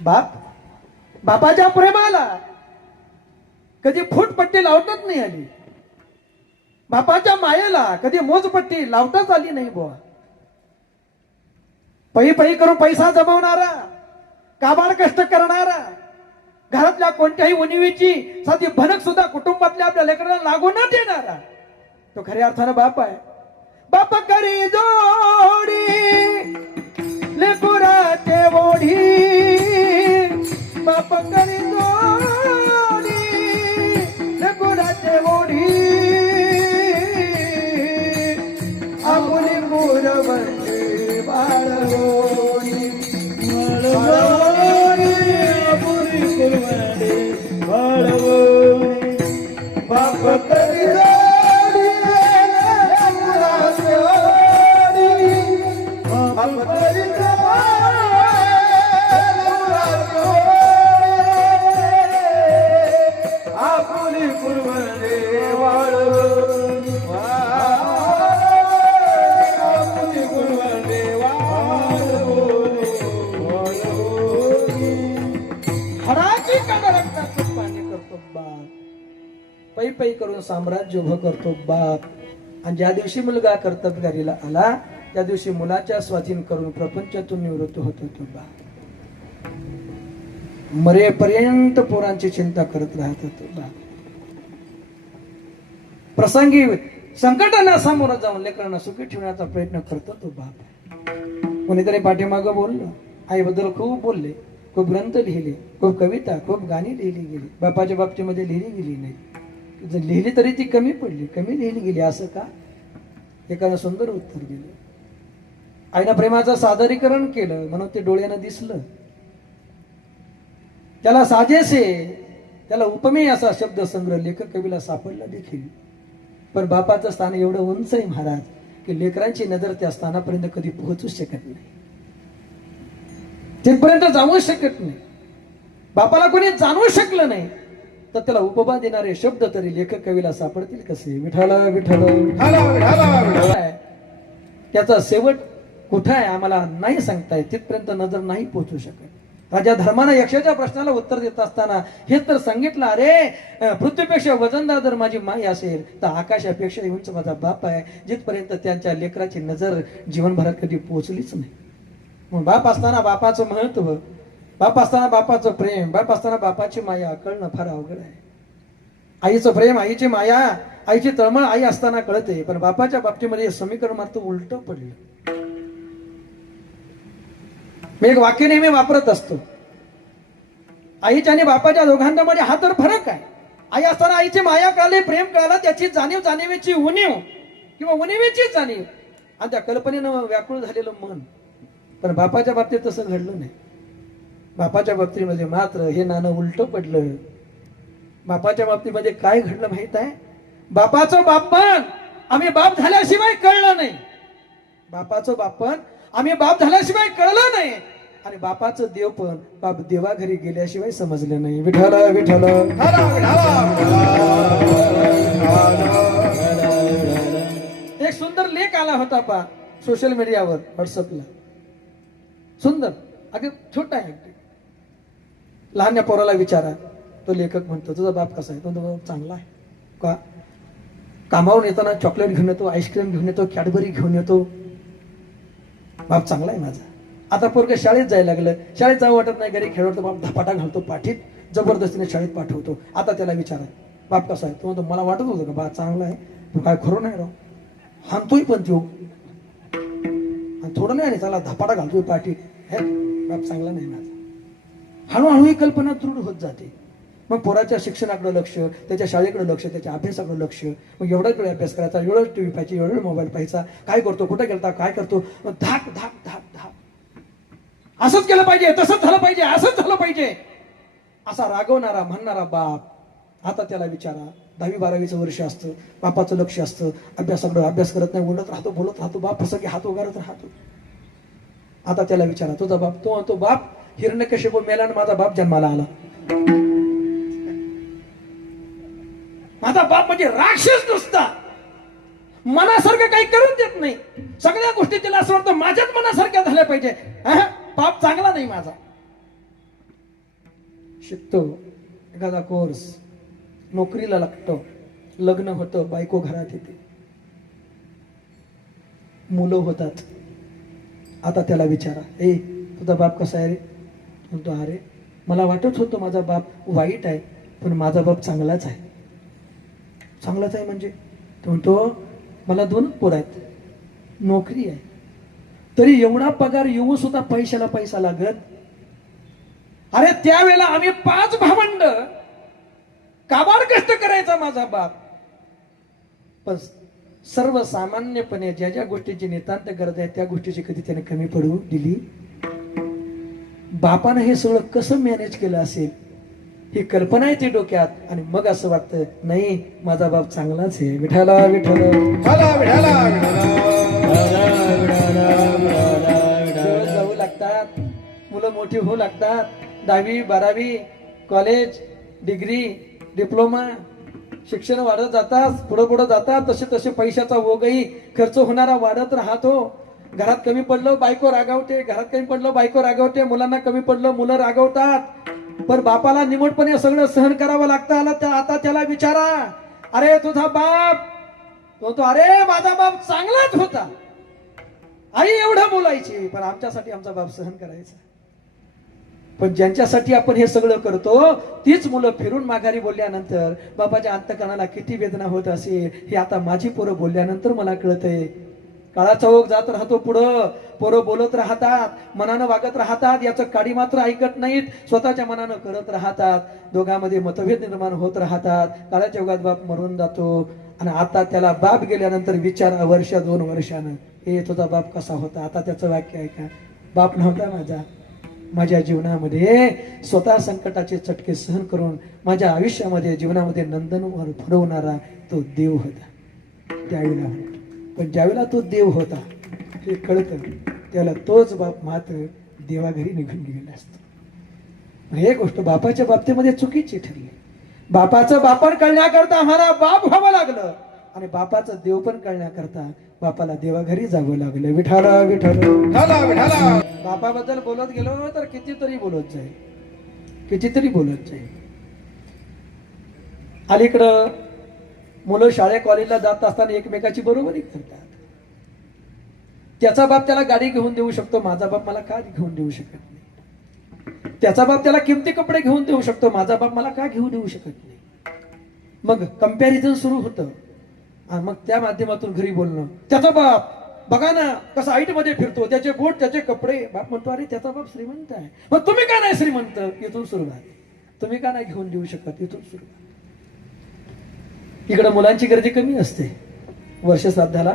बाप बापाच्या प्रेमाला कधी फूटपट्टी लावताच नाही आली, बापाच्या मायेला कधी मोजपट्टी लावताच आली नाही बुवा. पै पै करून पैसा जमवणारा, काबाड कष्ट करणारा, घरातल्या कोणत्याही उणीवीची साधी भनक सुद्धा कुटुंबातल्या आपल्या लेकराला लागू न देणारा तो खऱ्या अर्थानं बाप आहे. बाप करी जोडी लेकुराचे ओढी, बाप करी जोडी लेकुराचे ओढी, आपुली गुरवंती बाळवणी, आपुली गुरवंती बाळवणी, बाप करी जोडी लेकुराचे ओढी, बाप करी पै पै करून साम्राज्य उभं करतो बाप. आणि ज्या दिवशी मुलगा कर्तबगारीला आला त्या दिवशी मुलाच्या स्वाधीन करून प्रपंचातून निवृत्त होतो तो बाप. मरेपर्यंत पोरांची चिंता करत राहत होतो बाप. प्रसंगी संकटांना सामोरं जाऊन लेकरांना सुखी ठेवण्याचा प्रयत्न करतो तो बाप. कोणीतरी पाठीमागं बोललं, आईबद्दल खूप बोलले, खूप ग्रंथ लिहिले, खूप कविता, खूप गाणी लिहिली गेली, बापाच्या बाबतीमध्ये लिहिली गेली नाही. जर लिहिली तरी ती कमी पडली, कमी लिहिली गेली. असं का? एकानं सुंदर उत्तर दिलं. आईनं प्रेमाचं सादरीकरण केलं म्हणून ते डोळ्यानं दिसलं. त्याला साजेसे, त्याला उपमेय असा शब्द संग्रह लेखक कवीला सापडला देखील. पण बापाचं स्थान एवढं उंच आहे महाराज की लेकरांची नजर त्या स्थानापर्यंत कधी पोहोचूच शकत नाही, तिथपर्यंत जाऊ शकत नाही. बापाला कोणी जाणवू शकलं नाही तर त्याला उपमा देणारे शब्द तरी लेखक कवीला सापडतील कसे? विठ्ठल विठ्ठल त्याचा शेवट कुठं आहे आम्हाला नाही सांगता येत, तिथपर्यंत नजर नाही पोहोचू शकत. राजा धर्मानं यक्षाच्या प्रश्नाला उत्तर देत असताना हे तर सांगितलं, अरे पृथ्वीपेक्षा वजनदार जर माझी माई असेल तर आकाशापेक्षा उंच माझा बाप आहे, जिथपर्यंत त्यांच्या लेकराची नजर जीवनभरात कधी पोहोचलीच नाही. मग बाप असताना बापाचं महत्व, बाप असताना बापाचं प्रेम, बाप असताना बापाची माया कळणं फार अवघड आहे. आईचं प्रेम, आईची माया, आईची तळमळ आई असताना कळते, पण बापाच्या बाबतीमध्ये हे समीकरण मात्र उलट पडलं. मी एक वाक्य नेहमी वापरत असतो, आईच्या आणि बापाच्या दोघांमध्ये हा तर फरक आहे. आई असताना आईची माया कळली, प्रेम कळलं, त्याची जाणीवेची उणीव किंवा उणीवेची जाणीव आणि त्या कल्पनेनं व्याकुळ झालेलं मन. पण बापाच्या बाबतीत तसं घडलं नाही. बापाच्या बाबतीमध्ये मात्र हे नाणं उलट पडलं. बापाच्या बाबतीमध्ये काय घडलं माहित आहे? बापाचं बापपण आम्ही बाप झाल्याशिवाय कळलं नाही. बापाचं बापपण आम्ही बाप झाल्याशिवाय कळलं नाही आणि बापाचं देवपण बाप देवा घरी गेल्याशिवाय समजलं नाही. विठ्ठल विठ्ठल. एक सुंदर लेख आला होता पा सोशल मीडियावर, व्हॉट्सअपला. सुंदर, अगदी छोटा आहे. लहान पोराला विचारा, तो लेखक म्हणतो तुझा बाप कसा आहे? तो बाप चांगला आहे का? कामावरून येताना चॉकलेट घेऊन येतो, आईस्क्रीम घेऊन येतो, कॅडबरी घेऊन येतो. बाप चांगला आहे माझा. आता पोरग शाळेत जायला लागलं, शाळेत जावं वाटत नाही, घरी खेळवतो, बाप धपाटा घालतो पाठीत, जबरदस्तीने शाळेत पाठवतो. आता त्याला विचारा बाप कसा आहे? तो म्हणतो मला वाटत होतं का बा चांगला आहे. तू काय खरं नाही राव, हाणतोय पण तो आणि थोडं नाही आणि त्याला धपाटा घालतोय पाठीत. हे बाप चांगला नाही माझा. हळूहळू ही कल्पना दृढ होत जाते. मग पोराच्या शिक्षणाकडे लक्ष, त्याच्या शाळेकडे लक्ष, त्याच्या अभ्यासाकडे लक्ष. मग एवढाच वेळ अभ्यास करायचा, एवढंच टीव्ही पाहायची, एवढं मोबाईल पाहायचा, काय करतो, कुठे गेलता, काय करतो, धाक धाक धाक धाक. असंच केलं पाहिजे, तसंच झालं पाहिजे, असंच झालं पाहिजे असा रागवणारा म्हणणारा बाप. आता त्याला विचारा, 10वी-12वीचं वर्ष असतं, बापाचं लक्ष असतं, अभ्यासाकडे अभ्यास करत नाही, बोलत राहतो बोलत राहतो, बाप सगळे हात उगारत राहतो. आता त्याला विचारा तुझा बाप, तो बाप हिरण्यकश्यप मेला आणि माझा बाप जन्माला आला. माझा बाप म्हणजे राक्षस नुसता, मनासारखं काही करून देत नाही. सगळ्या गोष्टी तिला असं वाटतं माझ्याच मनासारख्या झाल्या पाहिजे. बाप चांगला नाही माझा. शिकतो एखादा कोर्स, नोकरीला लागतो, लग्न होतं, बायको घरात येते, मुलं होतात. आता त्याला विचारा, ए तुझा बाप कसा आहे रे? म्हणतो अरे मला वाटत होतं माझा बाप वाईट आहे, पण माझा बाप चांगलाच आहे. चांगलाच आहे म्हणजे? तो म्हणतो मला 2 पोरं आहेत, नोकरी आहे, तरी एवढा पगार येऊन सुद्धा पैशाला पैसा लागत. अरे त्यावेळेला आम्ही 5 भावंड, काबाड कष्ट करायचा माझा बाप. पण सर्वसामान्यपणे ज्या ज्या गोष्टीची नितांत गरज आहे त्या गोष्टीची कधी त्याने कमी पडू दिली. बापानं हे सगळं कसं मॅनेज केलं असेल ही कल्पना येते डोक्यात आणि मग असं वाटतं नाही माझा बाप चांगलाच आहे. विठ्ठला विठ्ठल. जाऊ लागतात, मुलं मोठी होऊ लागतात, 10वी-12वी, कॉलेज, डिग्री, डिप्लोमा, शिक्षण वाढत जातात, पुढे जातात, तसे तसे पैशाचा ओघही खर्च होणारा वाढत राहतो. घरात कमी पडलं बायको रागावते, घरात कमी पडलं बायको रागावते, मुलांना कमी पडलं मुलं रागवतात. पण बापाला निमूटपणे सगळं सहन करावं लागतं. आता त्याला विचारा, अरे तुझा बाप? तो अरे माझा बाप चांगलाच होता, आई एवढं बोलायची, पण आमच्यासाठी आमचा बाप सहन करायचा. पण ज्यांच्यासाठी आपण हे सगळं करतो तीच मुलं फिरून माघारी बोलल्यानंतर बापाच्या अंतकरणाला किती वेदना होत असेल हे आता माझी पोरं बोलल्यानंतर मला कळतंय. काळाचा ओघ जात राहतो पुढं, पोरं बोलत राहतात, मनानं वागत राहतात, याचं काडी मात्र ऐकत नाहीत, स्वतःच्या मनानं करत राहतात, दोघांमध्ये मतभेद निर्माण होत राहतात. काळाच्या ओघात बाप मरून जातो आणि आता त्याला बाप गेल्यानंतर विचार वर्ष 2 वर्षानं, हे तुझा बाप कसा होता? आता त्याचं वाक्य ऐका, बाप नव्हता माझा, माझ्या जीवनामध्ये स्वतः संकटाचे चटके सहन करून माझ्या आयुष्यामध्ये जीवनामध्ये नंदनवर फुलवणारा तो देव होता त्यावेळेला. पण ज्यावेळेला तो देव होता हे कळतं त्याला तोच बाप मात्र देवाघरी निघून गेलेला असतो. हे गोष्ट बापाच्या बाबतीमध्ये चुकीची ठरली. बापाचं बापण कळण्याकरता आम्हाला बाप व्हावं लागलं आणि बापाचं देव पण कळण्याकरता बापाला देवाघरी जावं लागलं. विठाला विठाला बापाबद्दल बोलत गेलो तर कितीतरी बोलत जाईल. अलीकडं मुलं शाळे कॉलेजला जात असताना एकमेकाची बरोबरी करतात. त्याचा बाप त्याला गाडी घेऊन देऊ शकतो, माझा बाप मला का घेऊन देऊ शकत नाही. त्याचा बाप त्याला किमती कपडे घेऊन देऊ शकतो, माझा बाप मला का घेऊन देऊ शकत नाही. मग कंपॅरिझन सुरू होतं आणि मग त्या माध्यमातून घरी बोलणं, त्याचा बाप बघा ना कसा हाईट मध्ये फिरतो, त्याचे बूट, त्याचे कपडे. बाप म्हणतो अरे त्याचा बाप श्रीमंत आहे, मग तुम्ही का नाही श्रीमंत? इथून सुरुवात. तुम्ही का नाही घेऊन देऊ शकत? इथून सुरुवात. इकडे मुलांची गर्दी कमी असते वर्षश्राद्धाला,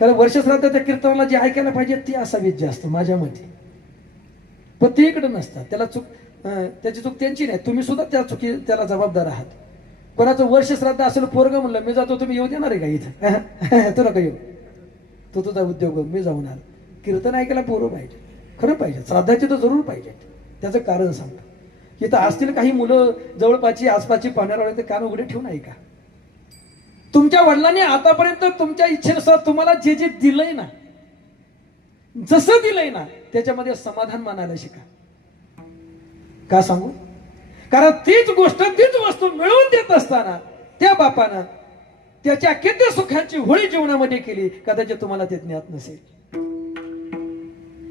कारण वर्षश्राद्धाच्या कीर्तनाला जे ऐकायला पाहिजे ती असावीत जास्त माझ्या मते. पण ते इकडे नसतात. त्याला चूक, त्याची चूक त्यांची नाही, तुम्ही सुद्धा त्या त्याला जबाबदार आहात. कोणाचं वर्षश्राद्ध असेल, पोरग म्हणलं मी जातो, तुम्ही येऊ देणार आहे का इथं? तो नका येऊ, तो तुझा उद्योग, मी जाऊन आलो. कीर्तन ऐकायला पोरं पाहिजे, खरं पाहिजे, श्राद्धाची तर जरूर पाहिजे. त्याचं कारण सांगतो. इथं असतील काही मुलं जवळपासची आसपासची पाहुण्याला कान उघडे ठेवून ऐका. तुमच्या वडिलांनी आतापर्यंत तुमच्या इच्छेनुसार तुम्हाला जे जे दिलंय ना, जसं दिलंय ना, त्याच्यामध्ये समाधान मानायला शिका. का सांगू? कारण तीच गोष्ट, तीच वस्तू मिळवून देत असताना त्या बापानं त्याच्या किती सुखांची होळी जीवनामध्ये केली, कदाचित तुम्हाला ते ज्ञात नसेल.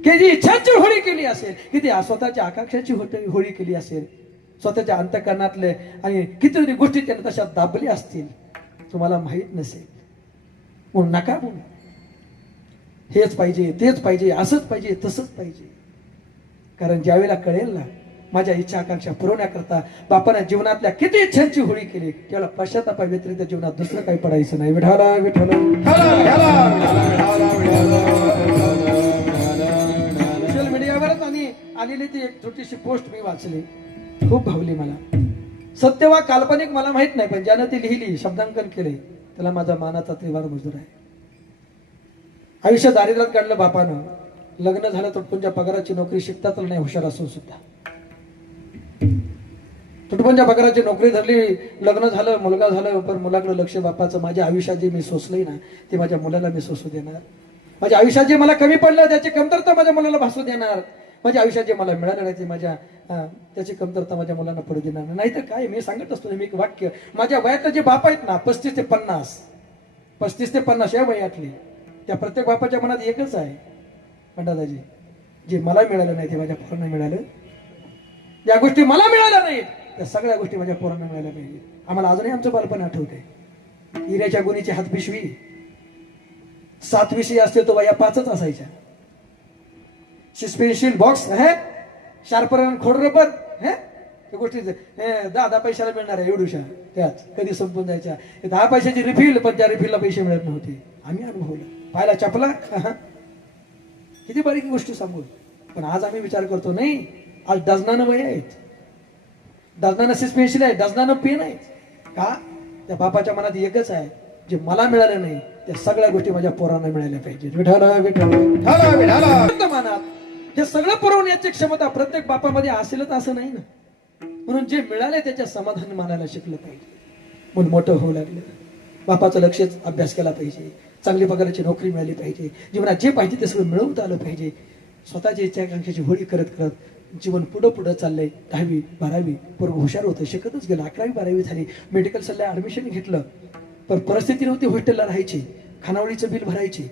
किती इच्छांची होळी केली असेल, किती स्वतःच्या आकांक्षाची होळी केली असेल, स्वतःच्या अंतःकरणातले आणि कितीतरी गोष्टी त्याने तशा दाबल्या असतील, तुम्हाला माहित नसेल. म्हणून नका बोलू हेच पाहिजे, तेच पाहिजे, असंच पाहिजे, तसंच पाहिजे. कारण ज्यावेळेला कळेल ना माझ्या इच्छा आकांक्षा पुरवण्याकरता बापानं जीवनातल्या किती इच्छांची होळी केली, त्याला पश्चातापा व्यतिरिक्त जीवनात दुसरं काही पडायचं नाही. विठाला विठाला. सोशल मीडियावरच आणि आलेली ती एक छोटीशी पोस्ट मी वाचली, खूप भावली मला. सत्य वा काल्पनिक मला माहित नाही, पण ज्यानं ती लिहिली, शब्दांकन केले, त्याला माझा मानाचा त्रिवार मंजूर आहे. आयुष्य दारिद्र्यात काढलं बापानं, लग्न झालं तुटपुंच्या पगाराची नोकरी, शिकता तर नाही हुशार असून सुद्धा. तुटपुंच्या पगाराची नोकरी धरली, लग्न झालं, मुलगा झालं, पण मुलाकडे लक्ष बापाचं. माझ्या आयुष्यात जे मी सोसलंय ना ते माझ्या मुलाला मी सोसू देणार. माझ्या आयुष्यात जे मला कमी पडलं त्याची कमतरता माझ्या मुलाला भासू देणार. माझ्या आयुष्यात जे मला मिळालं नाही ते त्याची कमतरता माझ्या मुलांना पडू देणार नाही. तर काय मी सांगत असतो मी एक वाक्य, माझ्या वयातले जे बाप आहेत ना 35 ते 50 या वयातले, त्या प्रत्येक बापाच्या मनात एकच आहे, पंडादाजी, जे मला मिळालं नाही ते माझ्या पोरांना मिळालं. या गोष्टी मला मिळाल्या नाहीत त्या सगळ्या गोष्टी माझ्या पोरांना मिळाल्या पाहिजे. आम्हाला अजूनही आमचं बालपण आठवतंय. हिऱ्याच्या गुणीची हातपिशवी 7 विषय असते तो वया 5च असायच्या. पेन्सिल बॉक्स शार्पनर, खोड रबर, त्या गोष्टी 10 पैशाला मिळणार आहे एवढूशा, त्याच कधी संपून जायच्या. 10 पैशाची रिफिल, पण त्या रिफिलला पैसे मिळत नव्हते. आम्ही अनुभवलं. पाहायला चपला, किती बारीक गोष्टी सांगू. पण आज आम्ही विचार करतो नाही, आज डझनानं वय आहेत, डझनानं पेन्सिल आहे, डझनानं पेन आहेत. का? त्या बापाच्या मनात एकच आहे, जे मला मिळालं नाही त्या सगळ्या गोष्टी माझ्या पोरांना मिळाल्या पाहिजेत. विठाला विठाला. मनात हे सगळं पुरवण्याची क्षमता प्रत्येक बापामध्ये असेलच असं नाही ना. म्हणून जे मिळाले त्याच्या समाधान मानायला शिकलं पाहिजे. म्हणून मोठं होऊ लागलं, बापाचं लक्षच अभ्यास केला पाहिजे, चांगली पगाराची नोकरी मिळाली पाहिजे, जीवनात जे पाहिजे ते सगळं मिळवता आलं पाहिजे. स्वतःच्या इच्छा आकांक्षाची होळी करत करत जीवन पुढं चाललंय. 10वी 12वी पोरग हुशार होतं, शिकतच गेलं. 11वी 12वी झाली, मेडिकल सल्ला ऍडमिशन घेतलं, पण परिस्थिती नव्हती हॉस्टेलला राहायची, खानावळीचं बिल भरायची,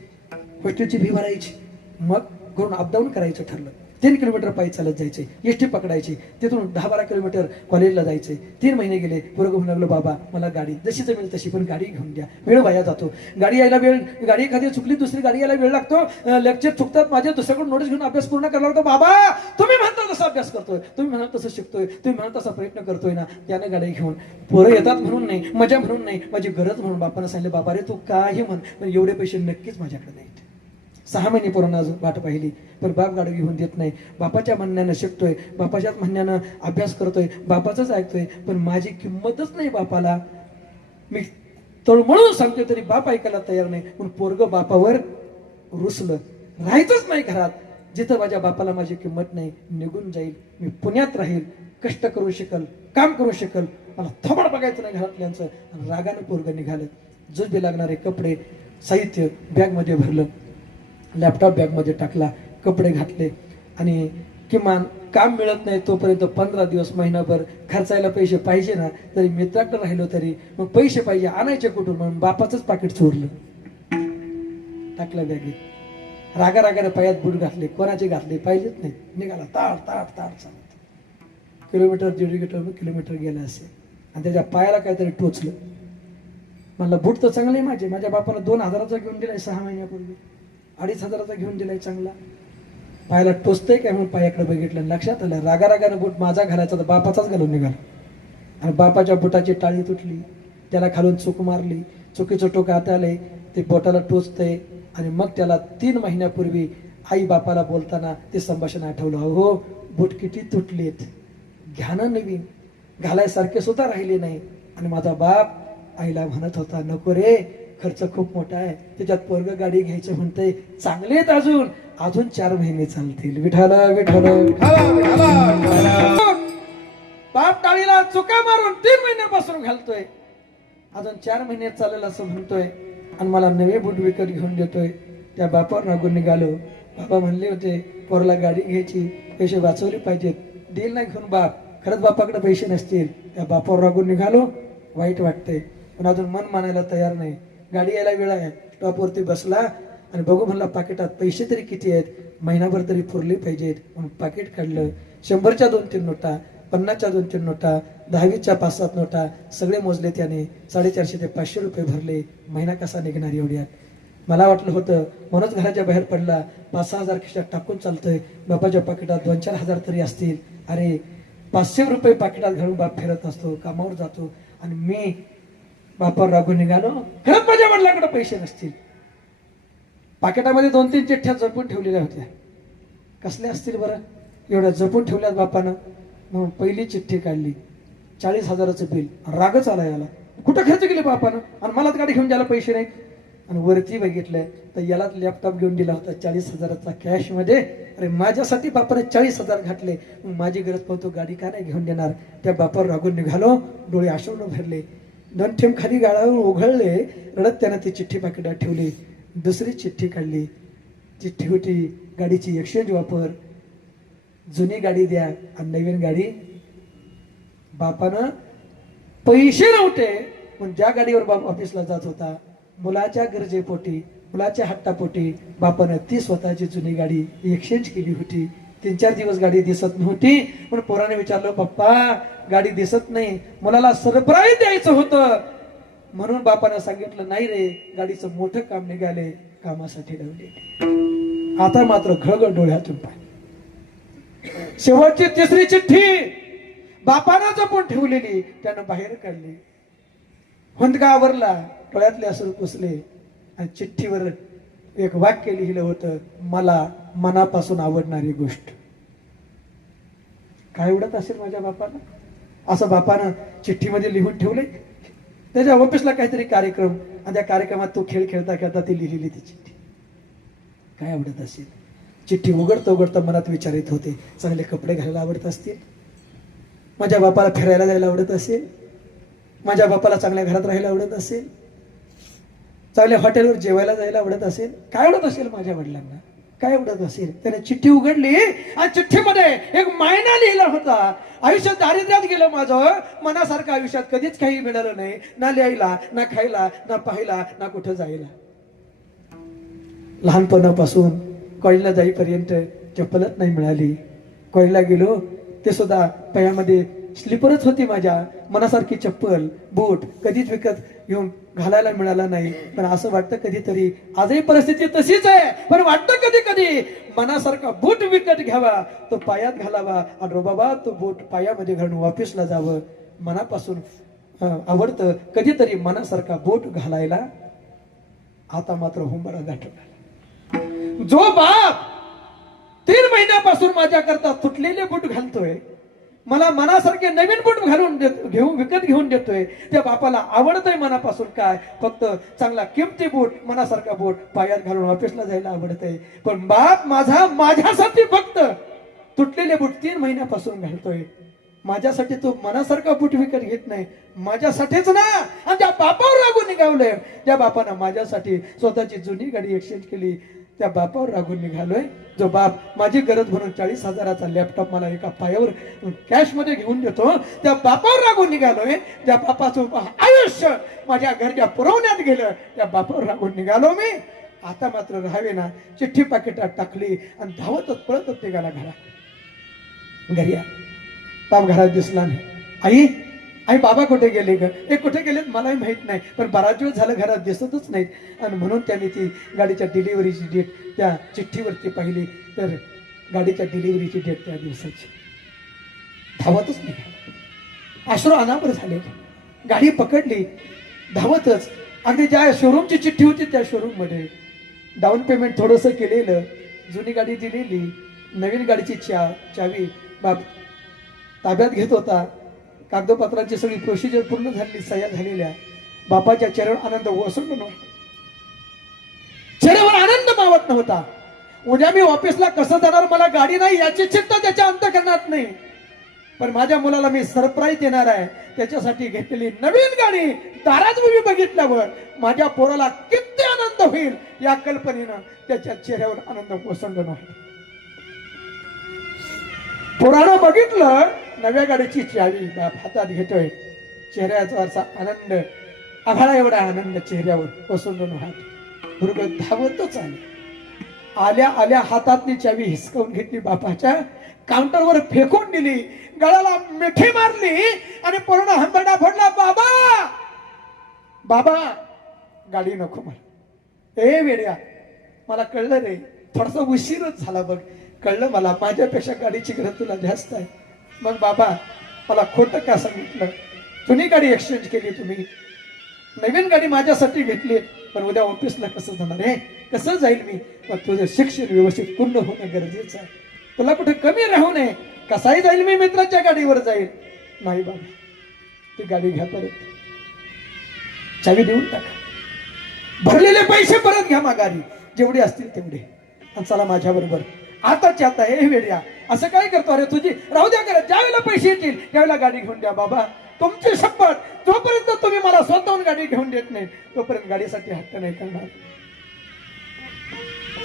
हॉस्टेलची फी भरायची, मग घरून अपडाऊन करायचं ठरलं. 3 किलोमीटर पायी चालत जायचे, एसटी पकडायची, तिथून 10-12 किलोमीटर कॉलेजला जायचे. 3 महिने गेले. पोरगं म्हणू लागलं, बाबा मला गाडी जशी जमेल तशी पण गाडी घेऊन द्या. वेळ वाया जातो, गाडी यायला वेळ, गाडी एखादी चुकली दुसरी गाडी यायला वेळ लागतो, लेक्चर चुकतात माझे, दुसऱ्याकडून नोटीस घेऊन अभ्यास पूर्ण करायला लागतो. बाबा तुम्ही म्हणता तसा अभ्यास करतोय, तुम्ही म्हणाल तसं शिकतोय, तुम्ही म्हणाल तसा प्रयत्न करतोय ना, त्यानं गाडी घेऊन. पोरं येतात म्हणून नाही, मजा म्हणून नाही, माझी गरज म्हणून बापानं सांगितलं, बाबा रे तू काही म्हण पण एवढे पैसे नक्कीच माझ्याकडे नाहीत. 6 महिने पोरांना अजून वाट पाहिली, पण बाप गाडी घेऊन देत नाही. बापाच्या म्हणण्यानं शिकतोय, बापाच्याच म्हणण्यानं अभ्यास करतोय, बापाचंच ऐकतोय, पण माझी किंमतच नाही बापाला. मी तळमळून सांगतोय तरी बाप ऐकायला तयार नाही. पण पोरगं बापावर रुसलं, राहायचंच नाही घरात. जिथं माझ्या बापाला माझी किंमत नाही, निघून जाईल, मी पुण्यात राहील, कष्ट करू शकल, काम करू शकल, मला थोबड बघायचं नाही घरातल्यांचं. आणि रागानं पोरगं निघालं. जुजबी लागणारे कपडे, साहित्य बॅगमध्ये भरलं, लॅपटॉप बॅगमध्ये टाकला, कपडे घातले. आणि किमान काम मिळत नाही तोपर्यंत 15 दिवस, महिनाभर खर्चायला पैसे पाहिजे ना, तरी मित्राकडे राहिलो तरी मग पैसे पाहिजे, आणायचे कुठून, म्हणून बापाचंच पाकिट चोरलं, टाकलं बॅगेत. रागारागाने पायात बूट घातले, कोणाचे घातले पाहिजेत नाही, निघाला ताड ताड ताड चालत. किलोमीटर 1.5 किलोमीटर गेला असेल आणि त्याच्या पायाला काहीतरी टोचलं. म्हणलं बूट तर चांगले माझे, माझ्या बापानं 2,000चा घेऊन दिलाय 6 महिन्यापूर्वी, 2,500चा घेऊन दिलाय चांगला. पायाला टोचतंय काय म्हणून पायाकडे बघितलं, लक्षात आलं रागारागानं बूट माझा घालायचा तर बापाचाच घालून निघाला. आणि बापाच्या बुटाची टाळी तुटली, त्याला खालून चूक मारली, चुकीचं टोक हात आलंय, ते बोटाला टोचतंय. आणि मग त्याला 3 महिन्यापूर्वी आई बापाला बोलताना ते संभाषण आठवलं, हो बूट किती तुटलेत, घ्या ना नवीन, घालायसारखे सुद्धा राहिले नाही. आणि माझा बाप आईला म्हणत होता, नको रे, खर्च खूप मोठा आहे, त्याच्यात पोरगं गाडी घ्यायचं म्हणतंय, चांगलेत अजून अजून 4 महिने चालतील. विठाला विठाला बाप टाळीला चुका मारून 3 महिन्यापासून घालतोय, अजून 4 महिन्यात चालेल असं म्हणतोय. आणि मला नवे बूट विकत घेऊन देतोय. त्या बापावर रागून निघालो. बाबा म्हणले होते पोराला गाडी घ्यायची, पैसे वाचवले पाहिजेत, देईल ना घेऊन बाप, खरंच बापाकडे पैसे नसतील. त्या बापावर रागून निघालो. वाईट वाटतंय पण अजून मन मानायला तयार नाही. गाडी यायला वेळ आहे. स्टॉपवरती बसला आणि बघू म्हणला पाकिटात पैसे तरी किती आहेत, महिनाभर तरी पुरले पाहिजेत. म्हणून पाकिट काढलं. 100च्या 2-3 नोटा, 50च्या 2-3 नोटा, 10च्या 5-7 नोटा सगळे मोजले त्याने. 450 ते 500 रुपये भरले. महिना कसा निघणार एवढ्यात. मला वाटलं होतं म्हणूनच घराच्या बाहेर पडला. 5-6 हजार खिशात टाकून चालतोय. बापाच्या पाकिटात 2-4 हजार तरी असतील. अरे 500 रुपये पाकिटात घालून बाप फिरत असतो, कामावर जातो. आणि मी बापावर रागून निघालो. खरंच माझ्या वडिलांकडे पैसे नसतील. पाकिटामध्ये 2-3 चिठ्ठ्या जपून ठेवलेल्या होत्या. कसल्या असतील बरं, एवढ्या जपून ठेवल्यात बापानं. म्हणून पहिली चिठ्ठी काढली, 40,000चं बिल. रागच आला याला, कुठं खर्च केले बापानं आणि मलाच गाडी घेऊन द्यायला पैसे नाहीत. आणि वरती बघितलं तर यालाच लॅपटॉप घेऊन दिला होता 40,000चा कॅश मध्ये. अरे माझ्यासाठी बापाने 40,000 घातले, मग माझी गरज पाहतो गाडी का नाही घेऊन देणार. त्या बापावर रागून निघालो. डोळे आश्रून भरले. 2 थेंब खाली गाळावर उघडले. रडत त्यानं ती चिठ्ठी पाकिटात ठेवली. दुसरी चिठ्ठी काढली. चिठ्ठी होती गाडीची एक्सचेंज वापर, जुनी गाडी द्या आणि नवीन गाडी. बापानं पैसे नव्हते पण ज्या गाडीवर बाप ऑफिसला जात होता, मुलाच्या गरजेपोटी, मुलाच्या हट्टापोटी बापानं ती स्वतःची जुनी गाडी एक्सचेंज केली होती. 3-4 दिवस गाडी दिसत नव्हती. पण पोराने विचारलं, पप्पा गाडी दिसत नाही, मुलाला सरप्राईज द्यायचं होतं. म्हणून बापानं सांगितलं, नाही रे, गाडीचं मोठं काम निघाले, कामासाठी लावले. आता मात्र घळघळ डोळ्यातून पाय. शेवटची 3री चिठ्ठी बापानं जपून ठेवलेली त्यानं बाहेर काढली. हुंदका आवरला, डोळ्यातले अश्रू पुसले आणि चिठ्ठीवर एक वाक्य लिहिलं होतं, मला मनापासून आवडणारी गोष्ट. काय आवडत असेल माझ्या बापाला, असं बापानं चिठ्ठीमध्ये लिहून ठेवले. त्याच्या ऑफिसला काहीतरी कार्यक्रम आणि त्या कार्यक्रमात तो खेळ खेळता खेळता ती लिहिलेली ती चिठ्ठी. काय आवडत असेल. चिठ्ठी उघडता उघडता मनात विचार येत होते, चांगले कपडे घालायला आवडत असतील, माझ्या बापाला फिरायला जायला आवडत असेल, माझ्या बापाला चांगल्या घरात राहायला आवडत असेल, चांगल्या हॉटेलवर जेवायला जायला आवडत असेल. काय आवडत असेल माझ्या वडिलांना, काय आवडत असेल. त्याने चिठ्ठी उघडली आणि चिठ्ठीमध्ये एक मायना लिहिला होता, आयुष्यात दारिद्र्यात गेलं माझं, मनासारखं आयुष्यात कधीच काही मिळालं नाही, ना लिहायला, ना खायला, ना पाहायला, ना कुठं जायला. लहानपणापासून कॉलेजला जाईपर्यंत चप्पलच नाही मिळाली. कॉलेजला गेलो ते सुद्धा पायामध्ये स्लीपरच होती. माझ्या मनासारखी चप्पल बूट कधीच विकत घेऊन घालायला मिळाला नाही. पण असं वाटतं कधीतरी, आजही परिस्थिती तशीच आहे, पण वाटतं कधी कधी मनासारखा बूट विकत घ्यावा, तो पायात घालावा आणि बाबा तो बूट पायामध्ये घालून ऑफिसला जावं. मनापासून आवडतं कधीतरी मनासारखा बूट घालायला. आता मात्र हुंबरा गाठवला. जो बाप 3 महिन्यापासून माझ्या करता तुटलेले बूट घालतोय, मला मनासारखे नवीन बूट घालून विकत घेऊन देतोय, त्या बापाला आवडतंय मनापासून काय? फक्त चांगला किमती बूट, मनासारखा बूट पायात घालून ऑफिसला जायला आवडतंय. पण बाप माझ्यासाठी फक्त तुटलेले बूट 3 महिन्यापासून घालतोय. माझ्यासाठी तो मनासारखा बूट विकत घेत नाही, माझ्यासाठीच ना. आणि त्या बापावर रागून निघालोय. त्या बापानं माझ्यासाठी स्वतःची जुनी गाडी एक्सचेंज केली, त्या बापावर रागून निघालोय. जो बाप माझी गरज म्हणून 40,000चा लॅपटॉप मला एका पायावर कॅश मध्ये घेऊन देतो, त्या बापावर रागून निघालोय. त्या बापाचं आयुष्य माझ्या घरच्या पुरवण्यात गेलं, त्या बापावर रागून निघालो मी. आता मात्र राहावे ना, चिठ्ठी पाकिटात टाकली आणि धावतच पळतच निघाला घरी. बाप घरात दिसला नाही. आई बाबा कुठे गेले ग? हे कुठे गेलेत मलाही माहित नाही, पण बराच दिवस झालं घरात दिसतच नाहीत. आणि म्हणून त्यांनी ती गाडीच्या डिलिव्हरीची डेट त्या चिठ्ठीवरती पाहिली, तर गाडीच्या डिलिव्हरीची डेट त्या दिवसाची. धावतच निघाला, अश्रू अनावर झाले. गाडी पकडली, धावतच अगदी ज्या शोरूमची चिठ्ठी होती त्या शोरूम मध्ये डाऊन पेमेंट थोडंसं केलेलं, जुनी गाडी दिलेली, नवीन गाडीची चावी बाप ताब्यात घेत होता. कागदपत्रांची सगळी प्रोसिजर पूर्ण झालेली, सह्या झालेल्या. बापाच्या चेहऱ्यावर आनंद ओसंडून नव्हता, चेहऱ्यावर आनंद मावत नव्हता. उद्या मी ऑफिसला कसं जाणार, मला गाडी नाही याची चिंता त्याच्या अंतःकरणात नाही. पण माझ्या मुलाला मी सरप्राईज देणार आहे, त्याच्यासाठी घेतलेली नवीन गाडी दारात उभी बघितल्यावर माझ्या पोराला किती आनंद होईल या कल्पनेनं त्याच्या चेहऱ्यावर आनंद ओसंडून नव्हता. पोरानं बघितलं, नव्या गाडीची चावी बाप हातात घेतोय, चेहऱ्याचा आनंद, आभाळा एवढा आनंद चेहऱ्यावर ओसंडून वाहत मुरगत धावतच आले. आल्या आल्या हातातली चावी हिसकावून घेतली, बापाच्या काउंटरवर फेकून दिली, गळाला मिठी मारली आणि पूर्ण हंबरडा फोडला. बाबा बाबा गाडी नको मला. ए वेड्या, मला कळलं रे, थोडासा उशीरच झाला बघ, कळलं मला, माझ्यापेक्षा गाडीची गरज तुला जास्त आहे. मग बाबा मला खोटं का सांगितलं? जुनी गाडी एक्सचेंज केली तुम्ही, नवीन गाडी माझ्यासाठी घेतली, पण उद्या ऑफिसला कसं जाणार आहे, कसं जाईल मी? पण तुझं शिक्षण व्यवस्थित पूर्ण होणं गरजेचं आहे, तुला कुठे कमी राहू नये. कसाही जाईल मी, मित्राच्या गाडीवर जाईल. नाही बाबा, ती गाडी घ्या परत, चावी देऊन टाका, भरलेले पैसे परत घ्या माघारी, जेवढे असतील तेवढे, आणि चला माझ्या बरोबर. आताच्या आता हे वेड्या असं काय करतो? अरे तुझी राहू द्या, करत ज्यावेळेला पैसे येतील त्यावेळेला गाडी घेऊन द्या. बाबा तुमची शपथ, जोपर्यंत तुम्ही मला स्वतःहून गाडी घेऊन देत नाही तोपर्यंत गाडीसाठी हट्ट नाही करणार.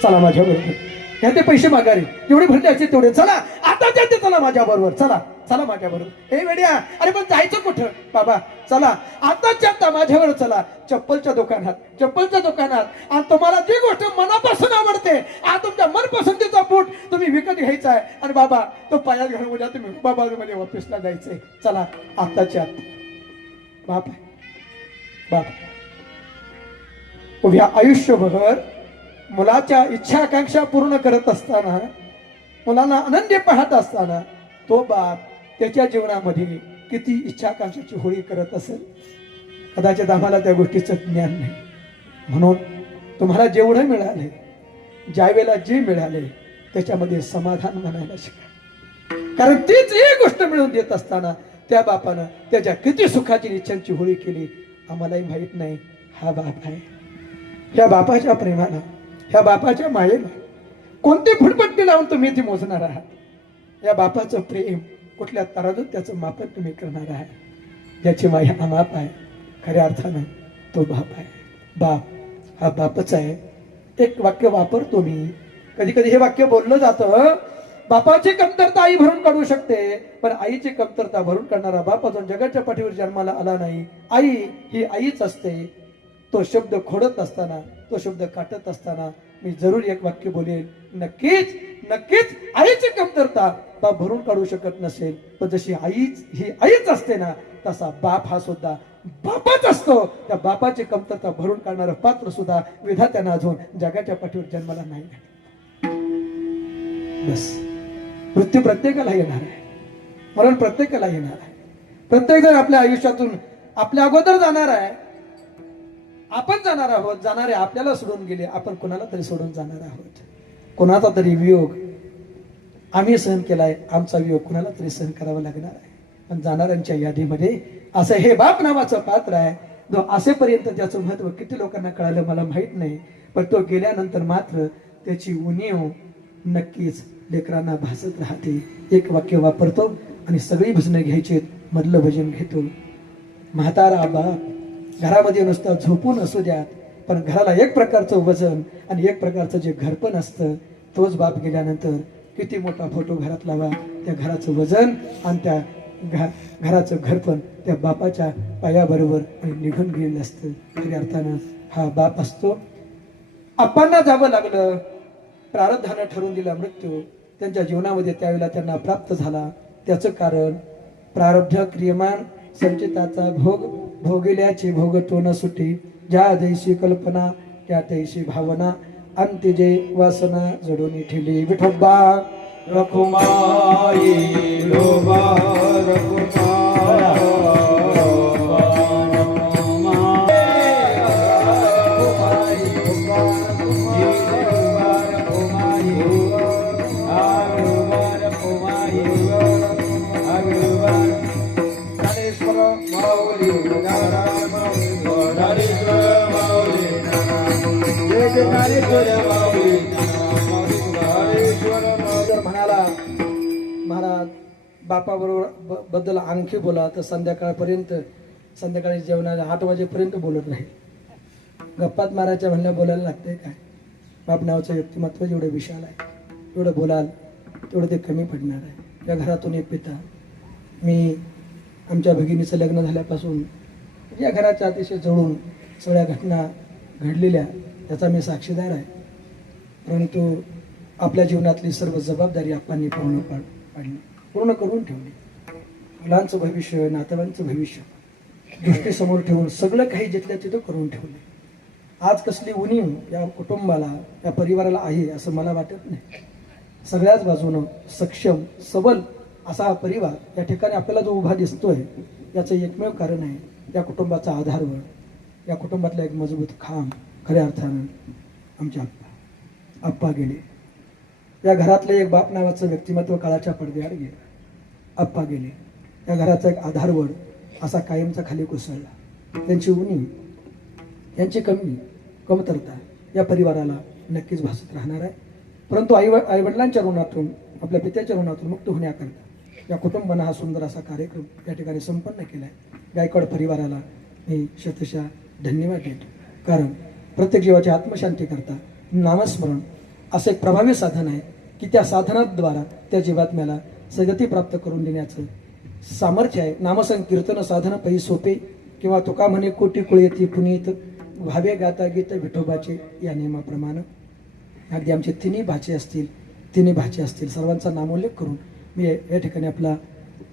चला माझ्या बरोबर, घ्या ते पैसे माघारी, जेवढे भरले असतील तेवढे. चला आता जाते, चला माझ्या बरोबर, चला चला माझ्या बरोबर. हे वेड्या, अरे पण जायचं कुठं? बाबा चला आताच्या आता माझ्यावर चला, चप्पलच्या दुकानात. आणि तुम्हाला जी गोष्ट मनापासून आवडते, आज तुमच्या मनपसंतीचा बूट तुम्ही विकत घ्यायचा आहे, आणि बाबा तो पायात घालून उद्या तुम्ही बाबा मध्ये ऑफिसला जायचंय. चला आताच्या बाप उभ्या आयुष्यभर मुलाच्या इच्छा आकांक्षा पूर्ण करत असताना, मुलांना आनंदी पाहत असताना, तो बाप त्याच्या जीवनामध्ये किती इच्छा आकांक्षाची होळी करत असेल. कदाचित आम्हाला त्या गोष्टीचं ज्ञान नाही. म्हणून तुम्हाला जेवढं मिळाले, ज्या वेळेला जे मिळाले त्याच्यामध्ये समाधान मानायला शिका. कारण तीच एक गोष्ट मिळवून देत असताना त्या बापानं त्याच्या किती सुखाची इच्छांची होळी केली आम्हालाही माहित नाही. हा बाप आहे, ह्या बापाच्या प्रेमाला, ह्या बापाच्या मायेला कोणती फुटपट्टी लावून तुम्ही ती मोजणार आहात? या बापाचं प्रेम कुठल्या तराजूत त्याचं मापन तुम्ही करणार आहात? ज्याची माया अमाप आहे, खऱ्या अर्थानं तो बाप आहे. बाप हा बापच आहे. एक वाक्य वापरतो मी, कधी कधी हे वाक्य बोललं जातं, बापाची कमतरता आई भरून काढू शकते, पण आईची कमतरता भरून काढणारा बाप अजून जगाच्या पाठीवर जन्माला आला नाही. आई ही आईच असते. तो शब्द खोडत असताना, तो शब्द काटत असताना मी जरूर एक वाक्य बोलेल, नक्कीच नक्कीच आईची कमतरता बाप भरून काढू शकत नसेल, पण जशी आईच ही आईच असते ना, तसा बाप हा सुद्धा बापाच असतो. त्या बापाची कमतरता भरून काढणारं पात्र सुद्धा विधात्यानं अजून जगाच्या पाठीवर जन्माला नाही. बस मृत्यू प्रत्येकाला येणार आहे, मरण प्रत्येकाला येणार आहे. प्रत्येक जण आपल्या आयुष्यातून आपल्या अगोदर जाणार आहे, आपण जाणार आहोत. जाणारे आपल्याला सोडून गेले, आपण कोणाला तरी सोडून जाणार आहोत. कोणाचा तरी वियोग आम्ही सहन केलाय, आमचा वियोग कोणाला तरी सहन करावा लागणार आहे. पण जाणाऱ्यांच्या यादीमध्ये असं हे बाप नावाचं पात्र आहे, जो असेपर्यंत त्याचं महत्व किती लोकांना कळालं मला माहित नाही, पण तो गेल्यानंतर मात्र त्याची उणीव नक्कीच लेकरांना भासत राहते. एक वाक्य वापरतो आणि सगळी भजनं घ्यायची, मधलं भजन घेतो. म्हातारा बाप घरामध्ये नुसतं झोपून असू द्यात, पण घराला एक प्रकारचं वजन आणि एक प्रकारचं जे घरपण असतं, तोच बाप गेल्यानंतर किती मोठा फोटो घरात लावा, त्या घराचं वजन आणि त्या घराचं घरपण त्या बापाच्या पायाबरोबर आणि निघून गेलेलं असतं. खऱ्या अर्थानं हा बाप असतो. आपांना जावं लागलं, प्रारब्धानं ठरवून दिला मृत्यू त्यांच्या जीवनामध्ये त्यावेळेला त्यांना प्राप्त झाला. त्याचं कारण प्रारब्ध क्रियमान संचिताचा भोग, भोगिल्याची भोग तो न सुटी, ज्या दैशी कल्पना त्या तैशी भावना, अंत्यजे वासना जडून ठेली. विठोबा रखुमाई लोबा रखुमाई म्हणाला महाराज बापाबरोबर बद्दल आणखी बोला तर संध्याकाळपर्यंत, संध्याकाळी जेवणाला 8 वाजेपर्यंत बोलत नाही. गप्पात मारायच्या म्हणल्या बोलायला लागते काय. बाप नावाचं व्यक्तिमत्व जेवढं विशाल आहे, तेवढं बोलाल तेवढं ते कमी पडणार आहे. या घरातून एक पिता, मी आमच्या भगिनीचं लग्न झाल्यापासून या घराच्या अतिशय जवळून सगळ्या घटना घडलेल्या त्याचा मी साक्षीदार आहे. परंतु आपल्या जीवनातली सर्व जबाबदारी आपण पूर्ण करून ठेवली. मुलांचं भविष्य, नातवांचं भविष्य दृष्टीसमोर ठेवून सगळं काही जिथल्या तिथं करून ठेवले. आज कसली उणीव या कुटुंबाला, या परिवाराला आहे असं मला वाटत नाही. सगळ्याच बाजूनं सक्षम सबल असा हा परिवार या ठिकाणी आपल्याला जो उभा दिसतोय, याचं एकमेव कारण आहे या कुटुंबाचा आधारवड, या कुटुंबातला एक मजबूत खांब. खऱ्या अर्थानं आमचे आप्पा गेले. या घरातलं एक बाप नावाचं व्यक्तिमत्व काळाच्या पडद्याआड गेलं. आप्पा गेले. या घराचा एक आधारवड असा कायमचा खाली कोसळला. त्यांची उणीव, यांची कमतरता या परिवाराला नक्कीच भासत राहणार आहे. परंतु आईवडिलांच्या ऋणातून, आपल्या पित्याच्या ऋणातून मुक्त होण्याकरता या कुटुंबानं हा सुंदर असा कार्यक्रम या ठिकाणी संपन्न केला आहे. गायकवाड परिवाराला मी शतशः धन्यवाद देतो. कारण प्रत्येक जीवाची आत्मशांती करता नामस्मरण असं एक प्रभावी साधन आहे की त्या साधनाद्वारा त्या जीवात्म्याला सद्गती प्राप्त करून देण्याचं सामर्थ्य आहे. नामसंकीर्तन साधन पै सोपे, किंवा तुका म्हणे कोटी कुळयती पुनीत, भावे गाता गीत विठोबाचे या नियमाप्रमाणे. अगदी आमचे तिन्ही भाचे असतील सर्वांचा नामोल्लेख करून मी या ठिकाणी आपला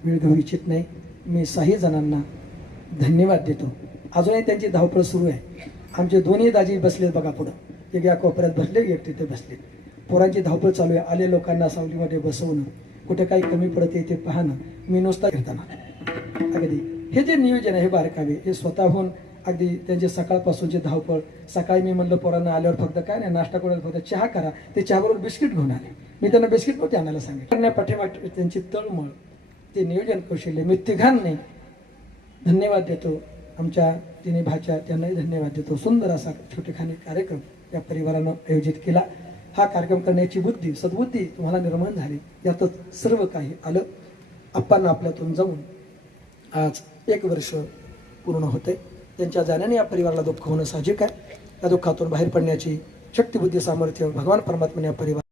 वेळ घेऊ इच्छित नाही. मी 6 जणांना धन्यवाद देतो. अजूनही त्यांची धावपळ सुरू आहे. आमचे दोन्ही दाजी बसलेत बघा पुढं, एक या कोपऱ्यात बसले, एक तिथे बसले. पोरांची धावपळ चालू आहे. आले लोकांना सावलीमध्ये बसवणं, कुठे काही कमी पडते ते पाहणं. मी नुसता घेताना अगदी हे जे नियोजन आहे हे बारकावे, हे स्वतःहून अगदी त्यांचे सकाळपासूनचे धावपळ. सकाळी मी म्हणलं पोरांना आल्यावर फक्त काय नाही नाश्ता करून फक्त चहा करा, ते चहाबरोबर बिस्किट घेऊन आले. मी त्यांना बिस्किट नव्हते आणायला सांगितलं. पाठीमागे त्यांची तळमळ, ते नियोजन कौशल्य, मी तिघांनी धन्यवाद देतो. आमच्या तिन्ही भाच्या त्यांनाही धन्यवाद देतो. सुंदर असा छोटेखानी कार्यक्रम या परिवारानं आयोजित केला. हा कार्यक्रम करण्याची बुद्धी, सद्बुद्धी तुम्हाला निर्माण झाली, यातच सर्व काही आलं. आप्पांना आपल्यातून जाऊन आज 1 वर्ष पूर्ण होते. त्यांच्या जाण्याने या परिवाराला दुःख होणं साहजिक आहे. या दुःखातून बाहेर पडण्याची शक्ती, बुद्धी, सामर्थ्य भगवान परमात्म्याने या परिवार